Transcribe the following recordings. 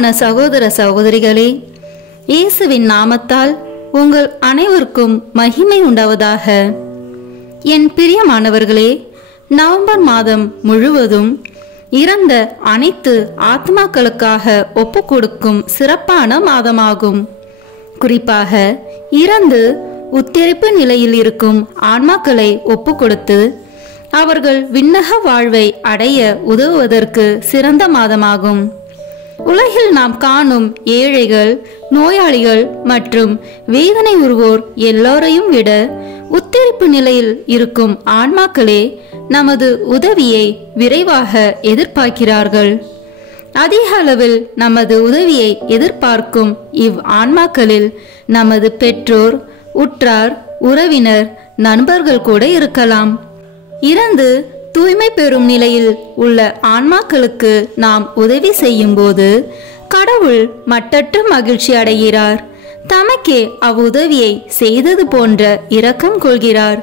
பிரியமான சகோதர சகோதரிகளே, இயேசுவின் நாமத்தால் உங்கள் அனைவருக்கும் மகிமை உண்டாவதாக. என் பிரியமானவர்களே, நவம்பர் மாதம் முழுவதும் இறந்த அனைத்து ஆத்மாக்களுக்காக ஒப்பு கொடுக்கும் சிறப்பான மாதமாகும். குறிப்பாக இறந்து உத்திரிப்பு நிலையில் இருக்கும் ஆன்மாக்களை ஒப்பு கொடுத்து அவர்கள் விண்ணக வாழ்வை அடைய உதவுவதற்கு சிறந்த மாதமாகும். உலகில் நாம் காணும் ஏழைகள், நோயாளிகள் மற்றும் வேதனை உறுவோர் எல்லோரையும் விட உத்திரிப்பு நிலையில் இருக்கும் ஆன்மாக்களே நமது உதவியை விரைவாக எதிர்பார்க்கிறார்கள். அதிக அளவில் நமது உதவியை எதிர்பார்க்கும் ஆன்மாக்களில் நமது பெற்றோர், உற்றார், உறவினர், நண்பர்கள் கூட இருக்கலாம். இறந்து தூய்மை பெறும் நிலையில் உள்ள ஆன்மாக்களுக்கு நாம் உதவி செய்யும் போது கடவுள் மட்டற்ற மகிழ்ச்சி அடைகிறார். தமக்கே அவ்வுதவியை செய்தது போன்ற இரக்கம் கொள்கிறார்.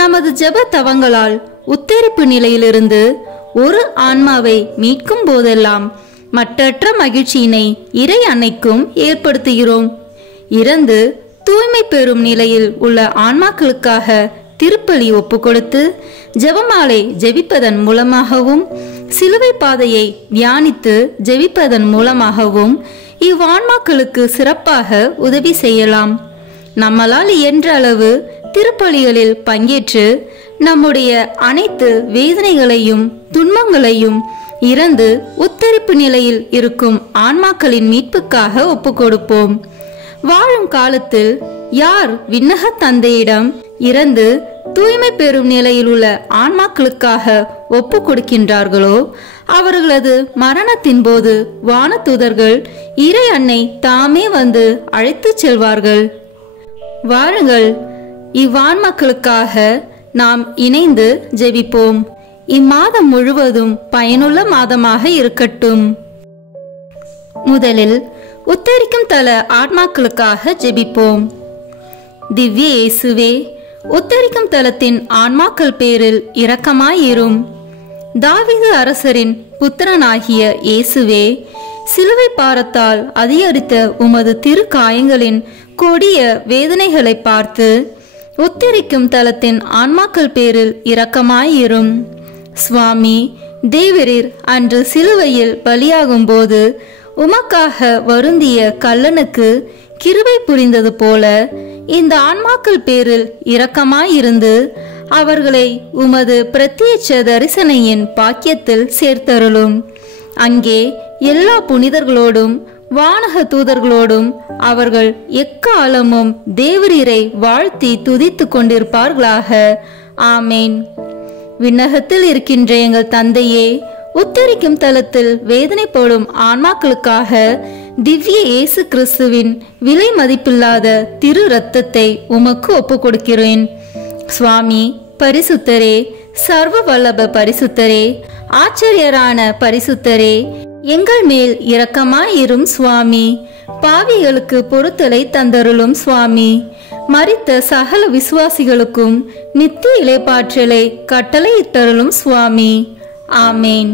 நமது ஜெப தவங்களால் உத்தரிப்பு நிலையிலிருந்து ஒரு ஆன்மாவை மீட்கும் போதெல்லாம் மட்டற்ற மகிழ்ச்சியினை இறை அன்னைக்கும் ஏற்படுத்துகிறோம். இறந்து தூய்மை பெறும் நிலையில் உள்ள ஆன்மாக்களுக்காக திருப்பலி ஒப்பு கொடுத்து ஜெபமாலை ஜெபிப்பதன் மூலமாகவும் சிலுவை பாதையை தியானித்து ஜெபிப்பதன் மூலமாகவும் இவ்வான்மாக்களுக்கு சிறப்பாக உதவி செய்யலாம். நம்மளால் இயன்ற அளவு திருப்பலிகளில் பங்கேற்று நம்முடைய அனைத்து வேதனைகளையும் துன்பங்களையும் இறந்து உத்தரிப்பு நிலையில் இருக்கும் ஆன்மாக்களின் மீட்புக்காக ஒப்பு கொடுப்போம். வாழும் காலத்தில் யார் விண்ணக தந்தையிடம் இறந்து தூய்மை பெறும் நிலையில் உள்ள ஆன்மாக்களுக்காக ஒப்பு கொடுக்கின்றார்களோ அவர்களது மரணத்தின் போது வானதூதர்கள் இறை அன்னை தாமே வந்து அழைத்து செல்வார்கள். வாருங்கள், இவ்வான்மாக்களுக்காக நாம் இணைந்து ஜெபிப்போம். இம்மாதம் முழுவதும் பயனுள்ள மாதமாக இருக்கட்டும். முதலில் உத்தரிக்கும் தல ஆன்மாக்களுக்காக ஜெபிப்போம். திவ்ய இயேசுவே, உத்தரிக்கும் தலத்தின் ஆன்மாக்கள் பேரில் இரக்கமாயிரும். தாவீது அரசரின் புத்திரனாகிய இயேசுவே, சிலுவை பாரத்தால் அதிகரித்த உமது திரு காயங்களின் கொடிய வேதனைகளை பார்த்து உத்தரிக்கும் தலத்தின் ஆன்மாக்கள் பேரில் இரக்கமாயிரும். சுவாமி, தேவரீர் அன்று சிலுவையில் பலியாகும் போது உமக்காக வருந்திய கல்லனுக்கு கிருபை புரிந்தது போல இந்த ஆன்மாக்கள் பேரில் இரக்கமாயிருந்து அவர்களை உமது பிரத்யட்ச தரிசனையின் பாக்கியத்தில் சேர்த்தருளும். அங்கே எல்லா புனிதர்களோடும் வானக தூதர்களோடும் அவர்கள் எக்காலமும் தேவரீரை வாழ்த்தி துதித்து கொண்டிருப்பார்களாக. ஆமேன். விண்ணகத்தில் இருக்கின்ற எங்கள் தந்தையே, உத்தரிக்கும் தலத்தில் வேதனைப்படும் ஆன்மாக்களுக்காக திவ்ய இயேசு கிறிஸ்துவின் விலை மதிப்பில்லாத திரு இரத்தத்தை உமக்கு ஒப்பு கொடுக்கிறேன். சுவாமி, பரிசுத்தரே, சர்வ வல்லப பரிசுத்தரே, ஆச்சரியரான பரிசுத்தரே, எங்கள் மேல் இரக்கமாயிரும் சுவாமி. பாவிகளுக்கு பொறுத்தலை தந்தருளும் சுவாமி. மரித்த சகல விசுவாசிகளுக்கும் நித்திய இளைப்பாற்றலை கட்டளையிட்டருளும் சுவாமி. ஆமேன்.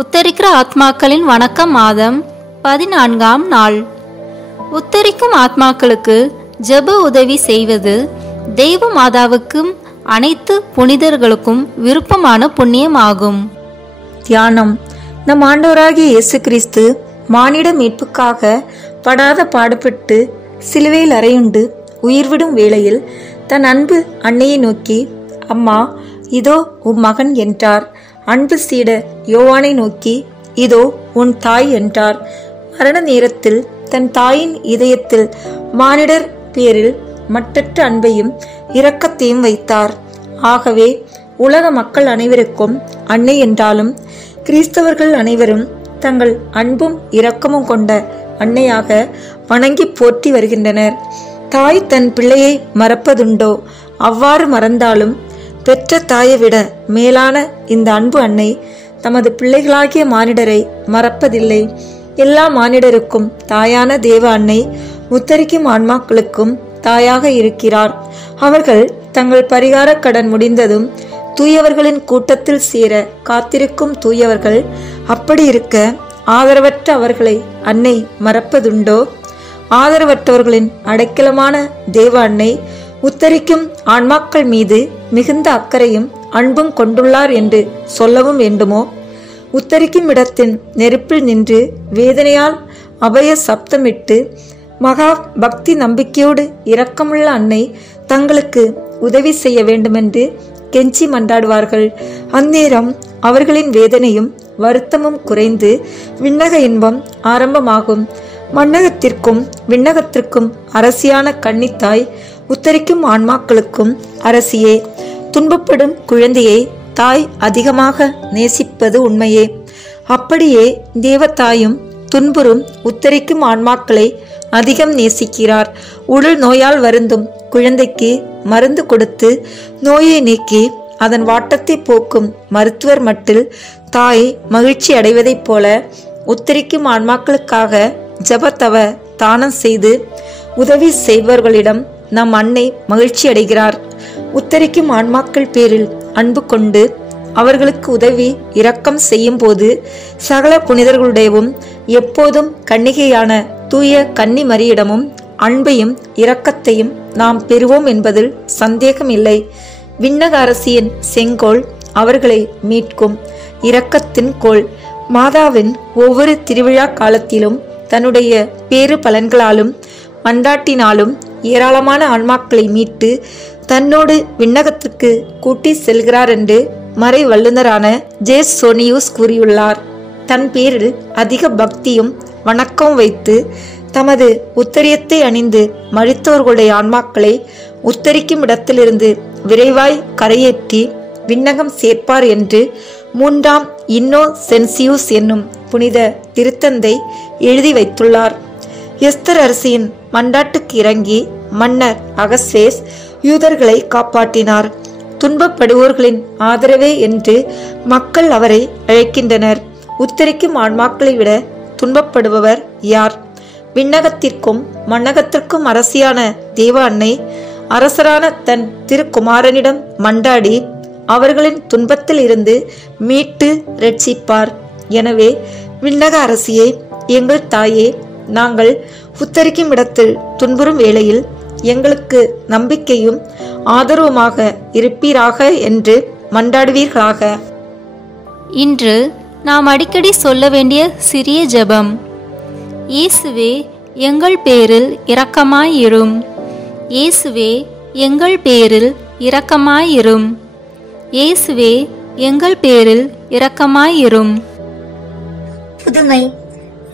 உத்தரிக்கிற ஆத்மாக்களின் வணக்கம் மாதம் 14ஆம் நாள். உத்தரிக்கும் ஆத்மாக்களுக்கு ஜெப உதவி செய்வது தெய்வ மாதாவுக்கும் அனைத்து புனிதர்களுக்கும் விருப்பமான புண்ணியமாகும். தியானம். நம் ஆண்டவராகிய இயேசு கிறிஸ்து மானிட மீட்புக்காக படாத பாடுபட்டு சிலுவையில் அறையுண்டு உயிர்விடும் வேளையில் தன் அன்பு அன்னையை நோக்கி, அம்மா, இதோ உன் மகன் என்றார். அன்பு சீடர் யோவானை நோக்கி, இதோ உன் தாய் என்றார். மரண நேரத்தில் தன் தாயின் இதயத்தில் மானிடர் பேரில் மட்டற்ற அன்பையும் இரக்கத்தையும் வைத்தார். ஆகவே உலக மக்கள் அனைவருக்கும் அன்னை என்றாலும் கிறிஸ்தவர்கள் அனைவரும் தங்கள் அன்பும் இரக்கமும் கொண்ட அன்னையாக வணங்கி போற்றி வருகின்றனர். தாய் தன் பிள்ளையை மறப்பதுண்டோ? அவ்வாறு மறந்தாலும் பெற்ற தாயை விட மேலான இந்த அன்பு அன்னை தமது பிள்ளைகளாகிய மானிடரை மறப்பதில்லை. எல்லா மானிடருக்கும் தாயான தேவ அன்னை உத்தரிக்கும் ஆன்மாக்களுக்கும் தாயாக இருக்கிறார். அவர்கள் தங்கள் பரிகார கடன் முடிந்ததும் தூயவர்களின் கூட்டத்தில் சேர காத்திருக்கும் தூயவர்கள். அப்படி இருக்க ஆதரவற்ற அவர்களை அன்னை மறப்பதுண்டோ? ஆதரவற்றவர்களின் அடைக்கலமான தேவ அன்னை உத்தரிக்கும் ஆன்மாக்கள் மீது மிகுந்த அக்கறையும் அன்பும் கொண்டுள்ளார் என்று சொல்லவும் வேண்டுமோ? உத்தரிக்கும் இடத்தின் நெருப்பில் நின்று வேதனையால் அபய சப்தமிட்டு மகா பக்தி நம்பிக்கையோடு இரக்கமுள்ள அன்னை தங்களுக்கு உதவி செய்ய வேண்டுமென்று கெஞ்சி மன்றாடுவார்கள். அந்நேரம் அவர்களின் வேதனையும் வருத்தமும் குறைந்து விண்ணக இன்பம் ஆரம்பமாகும். மண்ணகத்திற்கும் விண்ணகத்திற்கும் அரசியான கன்னித்தாய் உத்தரிக்கும் ஆன்மாக்களுக்கும் அரசியே. துன்பப்படும் குழந்தையை தாய் அதிகமாக நேசிப்பது உண்மையே. அப்படியே தேவதாயும் துன்புறும் உத்தரிக்கும் ஆன்மாக்களை அதிகம் நேசிக்கிறார். உடல் நோயால் வருந்தும் குழந்தைக்கு மருந்து கொடுத்து நோயை நீக்கி அதன் வாட்டத்தை போக்கும் மருத்துவர் மட்டில் தாய் மகிழ்ச்சி அடைவதைப் போல உத்தரிக்கும் ஆன்மாக்களுக்காக ஜபத்தவ தானம் செய்து உதவி செய்பவர்களிடம் நம் அன்னை மகிழ்ச்சி அடைகிறார். உத்தரிக்கும் ஆன்மாக்கள் பேரில் அன்பு கொண்டு அவர்களுக்கு உதவி இரக்கம் செய்யும் போது சகல புனிதர்களுடையவும் எப்போதும் கன்னிகையான தூய கன்னி மரியிடமும் அன்பையும் இரக்கத்தையும் நாம் பெறுவோம் என்பதில் சந்தேகமில்லை. விண்ணக அரசியின் செங்கோல் அவர்களை மீட்கும் இரக்கத்தின் கோல். மாதாவின் ஒவ்வொரு திருவிழா காலத்திலும் தன்னுடைய பேறு பலன்களாலும் மன்றாட்டினாலும் ஏராளமான ஆன்மாக்களை மீட்டு தன்னோடு விண்ணகத்துக்கு கூட்டி செல்கிறார் என்று மறை வல்லுநரான ஜேசோனியூஸ் கூறியுள்ளார். தன் பேரில் அதிக பக்தியும் வணக்கம் வைத்து தமது உத்தரியத்தை அணிந்து மரித்தோர்களுடைய ஆன்மாக்களை உத்தரிக்கும் இடத்திலிருந்து விரைவாய் கரையேற்றி விண்ணகம் சேர்ப்பார் என்று 3ஆம் இன்னோசென்சியூஸ் என்னும் புனித திருத்தந்தை எழுதி வைத்துள்ளார். எஸ்தர் அரசியின் மன்றாட்டுக்கு இறங்கி மன்னர் அகஸ்வேஸ் யூதர்களை காப்பாற்றினார். துன்பப்படுவோர்களின் ஆதரவே என்று மக்கள் அவரை அழைக்கின்றனர். உத்தரிக்கும் ஆன்மாக்களை விட துன்பப்படுபவர் யார்? விண்ணகத்திற்கும் மண்ணகத்திற்கும் அரசியான தேவ அன்னை அரசரான தன் திருக்குமாரனிடம் மன்றாடி அவர்களின் துன்பத்தில் இருந்து மீட்டு ரட்சிப்பார். எனவே விண்ணக அரசியே, எங்கள் தாயே, நாங்கள் உத்தரிக்கும் இடத்தில் துன்புறும் வேளையில் எங்களுக்கு நம்பிக்கையும் ஆதரவுமாக இருப்பீராக என்று மன்றாடுவீர்களாக. இன்று நாம் அடிக்கடி சொல்ல வேண்டிய சிறிய ஜெபம். இயேசுவே, எங்கள் பேரில் இரக்கமாயிரும். இயேசுவே, எங்கள் பேரில் இரக்கமாயிரும். இயேசுவே, எங்கள் பேரில் இரக்கமாயிரும். புதுமை.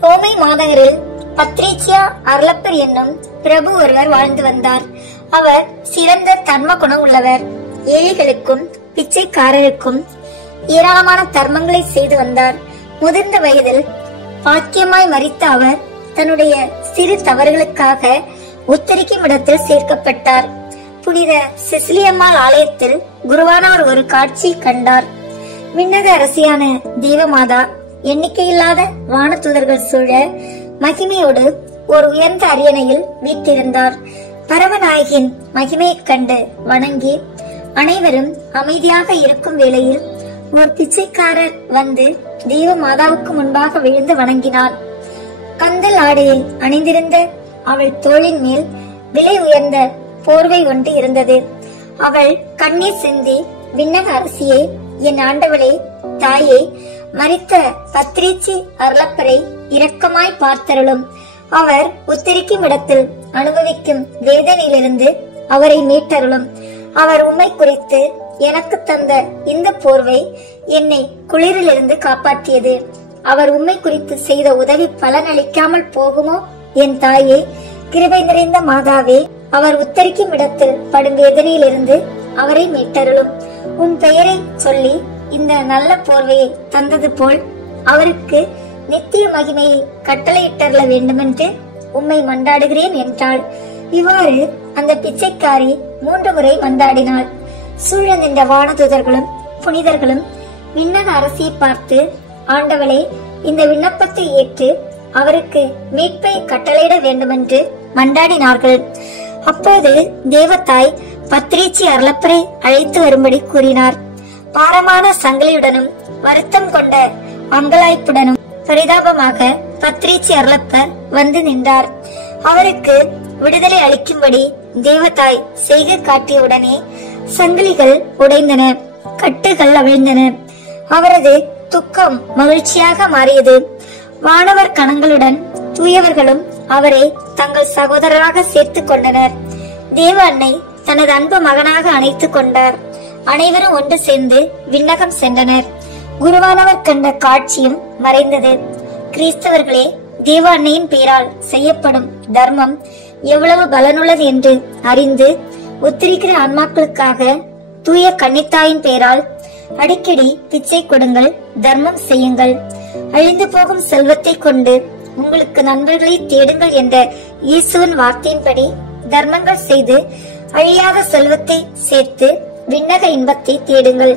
ரோமை மாநகரில் பத்ரீச்சியா அர்லப்பர் என்னும் பிரபு ஒருவர் வாழ்ந்து வந்தார். அவர் சிறந்த தர்ம குணம் உள்ளவர். ஏழைகளுக்கும் பிச்சைக்காரருக்கும் ஏராளமான தர்மங்களை செய்து வந்தார். முதிர்ந்த வயதில் பாக்கியமாய் மரித்த அவர் தன்னுடைய சிறு தவறுகளுக்காக உத்தரிக்கும் இடத்தில் சேர்க்கப்பட்டார். புனித சிசிலியம்மாள் ஆலயத்தில் குருவானவர் ஒரு காட்சி கண்டார். விண்ணக அரசியான தேவமாதா எண்ணிக்கையில்லாத வானதூதர்கள் சூழ மகிமையோடு ஒரு உயர்ந்த அரியணையில் வீற்றிருந்தார். பரமநாயகின் மகிமையைக் கண்டு வணங்கி அனைவரும் அமைதியாக இருக்கும் வேளையில் ஒரு பிச்சைக்காரர் வந்து தேவ மாதாவுக்கு முன்பாக விழுந்து வணங்கினார். கந்தல் ஆடையை அணிந்திருந்த அவள் தோளின் மேல் விலை உயர்ந்த போர்வை ஒன்று இருந்தது. அவள் கண்ணீர் சிந்தி, விண்ணக அரசியே, என் ஆண்டவளே, தாயே, மரித்த பத்ரீச்சி அர்லப்பரை இரக்கமாய் பார்த்தருளும். அவர் உத்தரிக்கும் இடத்தில் அனுபவிக்கும் வேதனையிலிருந்து அவரை மீட்டருளும். அவர் உம்மை குறித்து எனக்கு தந்த இந்த போர்வை என்னை குளிரிலிருந்து காப்பாற்றியது. அவர் உம்மை குறித்து செய்த உதவி பலனளிக்காமல் போகுமோ? என் தாயே, கிருபை நிறைந்த மாதாவே, அவர் உத்தரிக்கும் இடத்தில் படும் வேதனையிலிருந்து அவரை மீட்டருளும். உன் பெயரை சொல்லி இந்த நல்ல போர்வையை தந்தது போல் அவருக்கு நித்திய மகிமையை கட்டளையிட்டருள வேண்டுமென்று உம்மை மன்றாடுகிறேன் என்றாள். இவ்வாறு அந்த பிச்சைக்காரி 3 முறை மன்றாடினாள். சூழ நின்ற வானதூதர்களும் புனிதர்களும் விண்ணக அரசியை பார்த்து, ஆண்டவளே, இந்த விண்ணப்பத்தை ஏற்று அவருக்கு மீட்பை கட்டளையிட வேண்டுமென்று மன்றாடினார்கள். அப்போது தேவதாய் பத்ரீச்சி அர்லப்பரை அழைத்து வரும்படி கூறினார். பாரமான சங்கிலியுடனும் வருத்தம் கொண்ட அங்கலாய்ப்புடனும் பரிதாபமாக பத்ரீச்சி அருளப்பர் வந்து நின்றார். அவருக்கு விடுதலை அளிக்கும்படி தேவதாய் செய்கை காட்டிய உடனே சங்கிலிகள் உடைந்தன, கட்டுகள் அவிழ்ந்தன. அவரது துக்கம் மகிழ்ச்சியாக மாறியது. வானவர் கணங்களுடன் தூயவர்களும் அவரை தங்கள் சகோதரராக சேர்த்துக் கொண்டனர். தேவ அன்னை தனது அன்பு மகனாக அணைத்துக் கொண்டார். அனைவரும் ஒன்று சேர்ந்து விண்ணகம் சென்றனர். குருவானவர் கண்ட காட்சியும் மறைந்தது. கிறிஸ்தவர்களே, தேவ அன்னையின் பெயரால் செய்யப்படும் தர்மம் எவ்வளவு பலனுள்ளது என்று அறிந்து உத்திரிக்கிற ஆன்மாக்களுக்காக தூய கன்னித்தாயின் பெயரால் அடிக்கடி பிச்சை கொடுங்கள், தர்மம் செய்யுங்கள். அழிந்து போகும் செல்வத்தை கொண்டு உங்களுக்கு நண்பர்களை தேடுங்கள் என்ற இயேசுவின் வார்த்தையின்படி தர்மங்கள் செய்து அழியாத செல்வத்தை சேர்த்து விண்ணக இன்பத்தை தேடுங்கள்.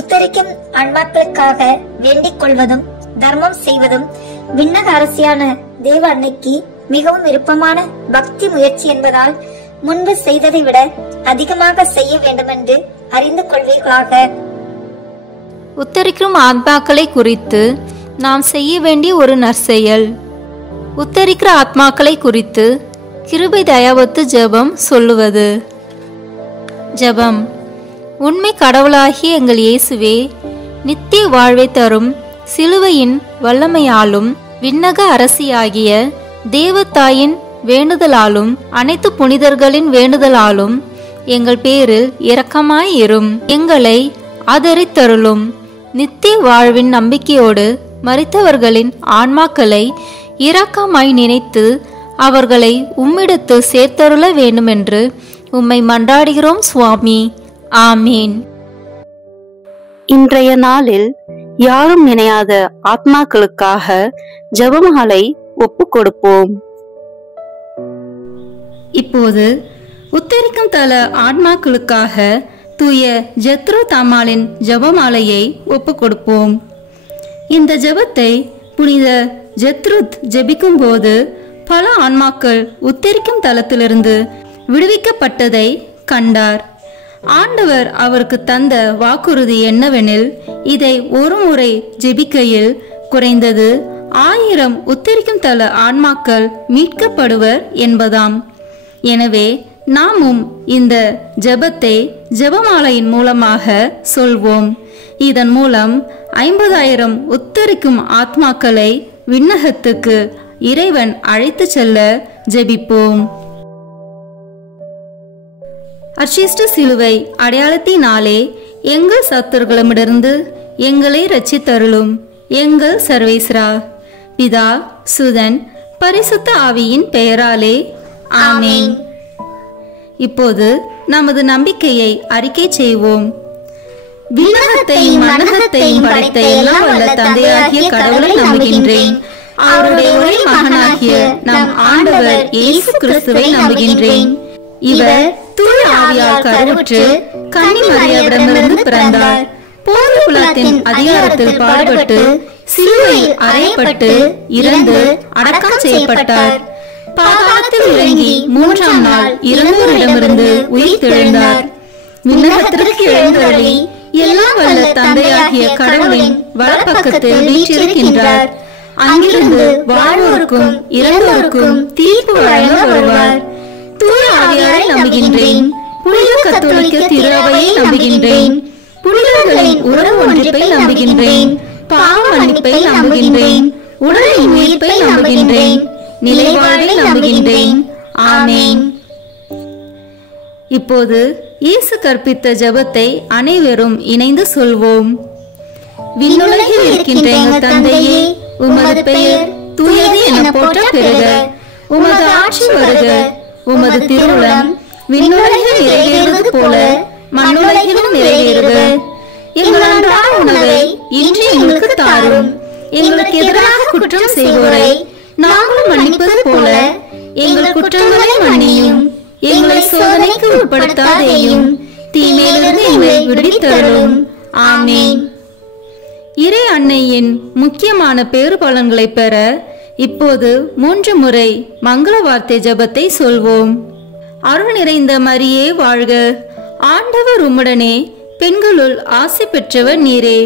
உத்தரிக்கும் ஆன்மாக்களுக்காக வேண்டிக் கொள்வதும் தர்மம் செய்வதும் விண்ணக அரசியான தேவ அன்னைக்கு மிகவும் விருப்பமான பக்தி முயற்சி என்பதால் முன்பு செய்ததை விட அதிகமாக செய்ய வேண்டுமென்று அறிந்து கொள்வீர்களாக. உத்தரிக்கும் ஆத்மாக்களை குறித்து நாம் செய்ய வேண்டிய ஒரு நற்செயல். உத்தரிக்கிற ஆத்மாக்களை குறித்து கிருபை தயாவத்து ஜெபம் சொல்லுவது. ஜெபம். உண்மை கடவுளாகிய எங்கள் இயேசுவே, நித்திய வாழ்வை தரும் சிலுவையின் வல்லமையாலும் விண்ணக அரசியாகிய தேவதாயின் வேண்டுதலாலும் அனைத்து புனிதர்களின் வேண்டுதலாலும் எங்கள் பேரில் இரக்கமாயிரும். எங்களை ஆதரித்தருளும். நித்திய வாழ்வின் நம்பிக்கையோடு மரித்தவர்களின் ஆன்மாக்களை இரக்கமாய் நினைத்து அவர்களை உம்மிடத்தில் சேர்த்தருள வேண்டுமென்று உம்மை மன்றாடுகிறோம் சுவாமி. ஆமீன். இன்றைய நாளில் யாரும் நினையாத ஆத்மாக்களுக்காக ஜெபமாலை ஒப்பு கொடுப்போம். இப்போது உத்தரிக்கும் தல ஆன்மாக்களுக்காக தூய ஜெத்ரு தாமாலின் ஜெபமாலையை ஒப்பு கொடுப்போம். இந்த ஜெபத்தை புனித ஜெத்ருத் ஜெபிக்கும் போது பல ஆன்மாக்கள் உத்தரிக்கும் தலத்திலிருந்து விடுவிக்கப்பட்டதை கண்டார். ஆண்டவர் அவருக்கு தந்த வாக்குறுதி என்னவெனில், இதை ஒரு முறை ஜெபிக்கையில் குறைந்தது 1000 உத்தரிக்கும் தல ஆன்மாக்கள் மீட்கப்படுவர் என்பதாம். எனவே நாமும் இந்த ஜெபத்தை ஜெபமாலையின் மூலமாக சொல்வோம். இதன் மூலம் 50,000 உத்தரிக்கும் ஆத்மாக்களை விண்ணகத்துக்கு இறைவன் அழைத்து செல்ல ஜெபிப்போம். அர்ச்சிஷ்ட சிலுவை அடையாளத்தினாலே எங்கள் சத்துருகளிடமிருந்து எங்களை இரட்சித்தருளும். எங்கள் சர்வேஸ்வரா, பிதா, சுதன், பரிசுத்த ஆவியின் பெயராலே ஆமென். இப்போது நமது நம்பிக்கையை அறிக்கை செய்வோம். விண்ணகத்தையும் மண்ணகத்தையும் படைத்த எல்லாம் வல்ல தந்தையாகிய கடவுளை நம்புகின்றேன். அவருடைய ஒரே மகனாகிய நம் ஆண்டவர் இயேசு கிறிஸ்துவை நம்புகின்றேன். இவர் தூய ஆவியால் கருவுற்று கன்னி மரியாவிடமிருந்து பிறந்தார். போர் குலத்தின் அதிகாரத்தில் பாடுபட்டு சிலுவையில் அறையப்பட்டு இறந்து அடக்கம் செய்யப்பட்டார். பாதாளத்தில் இறங்கி 3ஆம் நாள் இறந்தோரிடமிருந்து உயிர் தெழுந்தார். விண்ணகத்திற்கு எழுந்தருளி எல்லாம் வல்ல தந்தையாகிய கடவுளின் வலப்பக்கத்தில் வீற்றிருக்கின்றார். அங்கிருந்து வாழ்வோருக்கும் இறந்தோருக்கும் தீர்ப்பு வழங்க வருவார். தூய ஆவியாரை நம்புகின்றேன். புனித கத்தோலிக்க திருஅவையை நம்புகின்றேன். புனிதர்களின் உறவு ஒன்றிப்பை நம்புகின்றேன். பாவ மன்னிப்பை நம்புகின்றேன். உடலின் உயிர்ப்பை நம்புகின்றேன். நிலைவாழ்வை நம்புகின்றேன். ஆமென். இப்போது இயேசு கற்பித்த ஜெபத்தை அனைவரும் இணைந்து சொல்வோம். விண்ணுலகில் இருக்கின்ற எங்கள் தந்தையே, உமது பெயர் தூயது என போற்றப் பெறுக. உமது ஆட்சி வருக. உமது திருவுளம் விண்ணுலகில் நிறைவேறுவது போல மண்ணுலகிலும் நிறைவேறுக. எங்கள் அன்றாட உணவை இன்று எங்களுக்கு தாரும். எங்களுக்கு எதிராக குற்றம் செய்வோரை நாங்களும் மன்னிப்பது போல எங்கள் குற்றங்களை மன்னியும். எங்களை சோதனைக்கு உட்படுத்தாதேயும், தீமையிலிருந்து எங்களை விடுவித்தருளும். ஆமென். இறை அன்னையின் முக்கியமான பேறு பலன்களை பெற இப்போது 3 முறை மங்கள வார்த்தை ஜெபத்தை சொல்வோம். அருள் நிறைந்த மரியே வாழ்க. ஆண்டவர் உம்முடனே, பெண்களுள் ஆசி பெற்றவர் நீரே.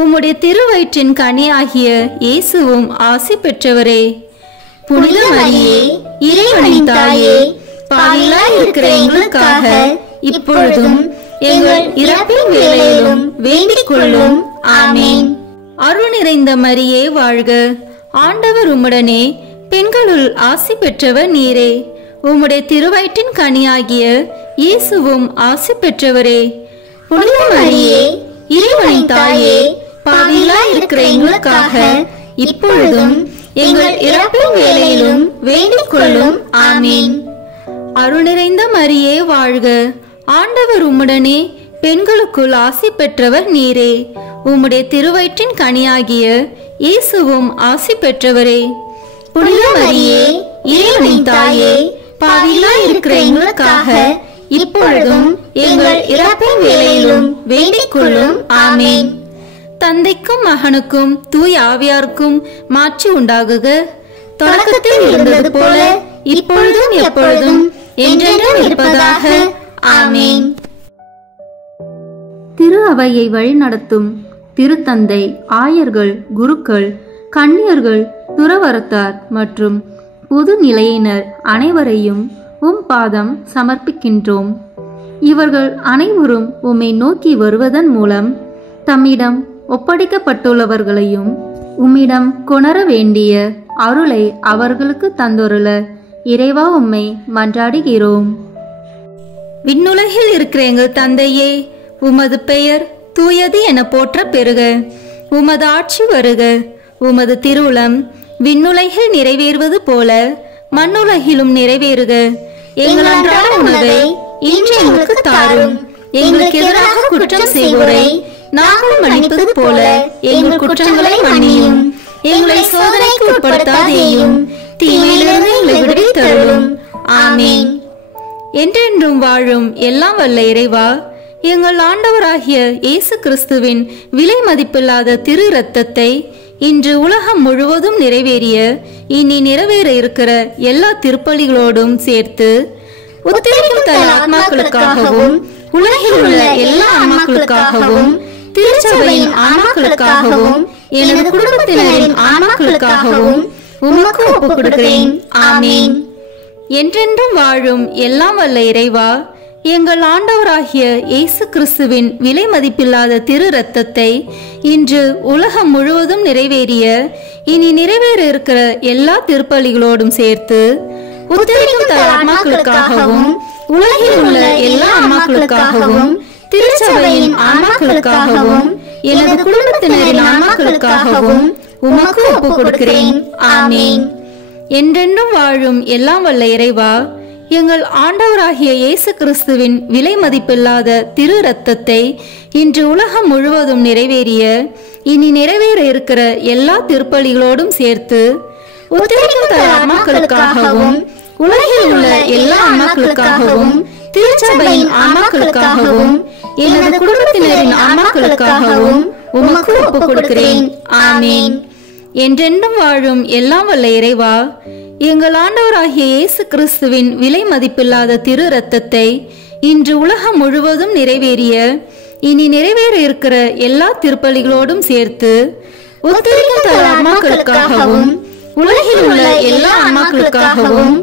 உம்முடைய திருவயிற்றின் கனியாகிய இயேசுவும் ஆசி பெற்றவரே. புனித மரியே, இறைவனின் தாயே, பாவிகளாய் இருக்கிற எங்களுக்காக இப்பொழுதும் எங்கள் இறப்பின் வேளையிலும் வேண்டிக் கொள்ளும். ஆமேன். அருள் நிறைந்த மரியே வாழ்க. ஆண்டவர் உம்முடனே, பெண்களுள் ஆசி பெற்றவர் நீரே. உம்முடைய திருவயிற்றின் கனியாகிய இயேசுவும் ஆசி பெற்றவரே. புனித மரியே, இறைவனின் தாயே, பாவிகளாய் இருக்கிற எங்களுக்காக இப்பொழுதும் எங்கள் இறப்பின் வேளையிலும் வேண்டிக் கொள்ளும். ஆமீன். அருள் நிறைந்த மரியே வாழ்க. ஆண்டவர் உம்முடனே, பெண்களுக்குள் ஆசி பெற்றவர் நீரே. உம்முடைய திருவயிற்றின் கனியாகிய இயேசுவும் ஆசி பெற்றவரே. புனித மரியே, இறைவனின் தாயே, பாவிகளாய் இருக்கிற எங்களுக்காக இப்பொழுதும் எங்கள் இறப்பின் வேளையிலும் வேண்டிக் கொள்ளும். ஆமீன். தந்தைக்கும் மகனுக்கும் தூய ஆவியாருக்கும் மாட்சி உண்டாகுக. தொடக்கத்தில் இருந்தது போல இப்பொழுதும் எப்பொழுதும் என்றென்றும் இருப்பதாக. ஆமீன். திரு அவையை வழிநடத்தும் திருத்தந்தை, ஆயர்கள், குருக்கள், கன்னியர்கள், துறவரத்தார் மற்றும் பொது நிலையினர் அனைவரையும் உம் பாதம் சமர்ப்பிக்கின்றோம். இவர்கள் அனைவரும் உம்மை நோக்கி வருவதன் மூலம் தம்மிடம் ஒப்படைக்கப்பட்டுள்ளவர்களையும் உம்மிடம் கொணர வேண்டிய அருளை அவர்களுக்கு தந்தொருள இறைவா உம்மை மன்றாடுகிறோம். விண்ணுலகில் இருக்கிற எங்கள் தந்தையே, உமது பெயர் தூயது என போற்ற பெறுக. உமது ஆட்சி வருக. உமது திருவுளம் விண்ணுலகில் நிறைவேறுவது போல மண்ணுலகிலும் நிறைவேறுக. எங்கள் அன்றாட உணவை இன்று எங்களுக்கு தாரும். எங்களுக்கு எதிராக குற்றம் செய்வோரை நாங்கள் மன்னிப்பது போல எங்கள் குற்றங்களை மன்னியும். எங்களை சோதனைக்கு உட்படுத்தாதேயும், தீமையிலிருந்து எங்களை விடுவித்தருளும். ஆமீன். என்றென்றும் வாழும் எல்லாம் வல்ல இறைவா, எங்கள் ஆண்டவராகிய இயேசு கிறிஸ்துவின் விலை மதிப்பில்லாத திரு இரத்தத்தை இன்று உலகம் முழுவதும் நிறைவேறிய இனி நிறைவேற இருக்கிற எல்லா திருப்பலிகளோடும் சேர்த்து உத்தரிக்கும் தன் ஆத்மாக்களுக்காகவும் உலகில் உள்ள எல்லா ஆன்மாக்களுக்காகவும் திருச்சபையின் ஆன்மாக்களுக்காகவும் எனது குடும்பத்தினரின் ஆன்மாக்களுக்காகவும் உமக்கு ஒப்புக் கொடுக்கிறேன். ஆமீன். என்றென்றும் வாழும் எல்லாம் வல்ல இறைவா, எங்கள் ஆண்டவராகிய இயேசு கிறிஸ்துவின் விலை மதிப்பில்லாத திரு இரத்தத்தை இன்று உலகம் முழுவதும் நிறைவேறிய இனி நிறைவேற இருக்கிற எல்லா திருப்பலிகளோடும் சேர்த்து உத்தரிக்கும் தன் ஆன்மாக்களுக்காகவும் உலகில் உள்ள எல்லா ஆன்மாக்களுக்காகவும் திருச்சபையின் ஆன்மாக்களுக்காகவும் எனது குடும்பத்தினரின் ஆன்மாக்களுக்காகவும் உமக்கு ஒப்புக் கொடுக்கிறேன். ஆமீன். என்றென்றும் வாழும் எல்லாம் வல்ல இறைவா, எங்கள் ஆண்டவராகிய இயேசு கிறிஸ்துவின் விலை மதிப்பில்லாத திரு இரத்தத்தை இன்று உலகம் முழுவதும் நிறைவேறிய இனி நிறைவேற இருக்கிற எல்லா திருப்பலிகளோடும் சேர்த்து உத்தரிக்கும் தன் ஆன்மாக்களுக்காகவும் உலகில் உள்ள எல்லா ஆன்மாக்களுக்காகவும் திருச்சபையின் ஆன்மாக்களுக்காகவும் எனது குடும்பத்தினரின் ஆன்மாக்களுக்காகவும் உமக்கு ஒப்புக் கொடுக்கிறேன். ஆமீன். என்றென்றும் வாழும் எல்லாம் வல்ல இறைவா, எங்கள் ஆண்டவராகிய இயேசு கிறிஸ்துவின் விலை மதிப்பில்லாத திரு இரத்தத்தை இன்று உலகம் முழுவதும் நிறைவேறிய இனி நிறைவேற இருக்கிற எல்லா திருப்பலிகளோடும் சேர்த்து உத்தரிக்கும் தன் ஆன்மாக்களுக்காகவும் உலகில் உள்ள எல்லா ஆன்மாக்களுக்காகவும்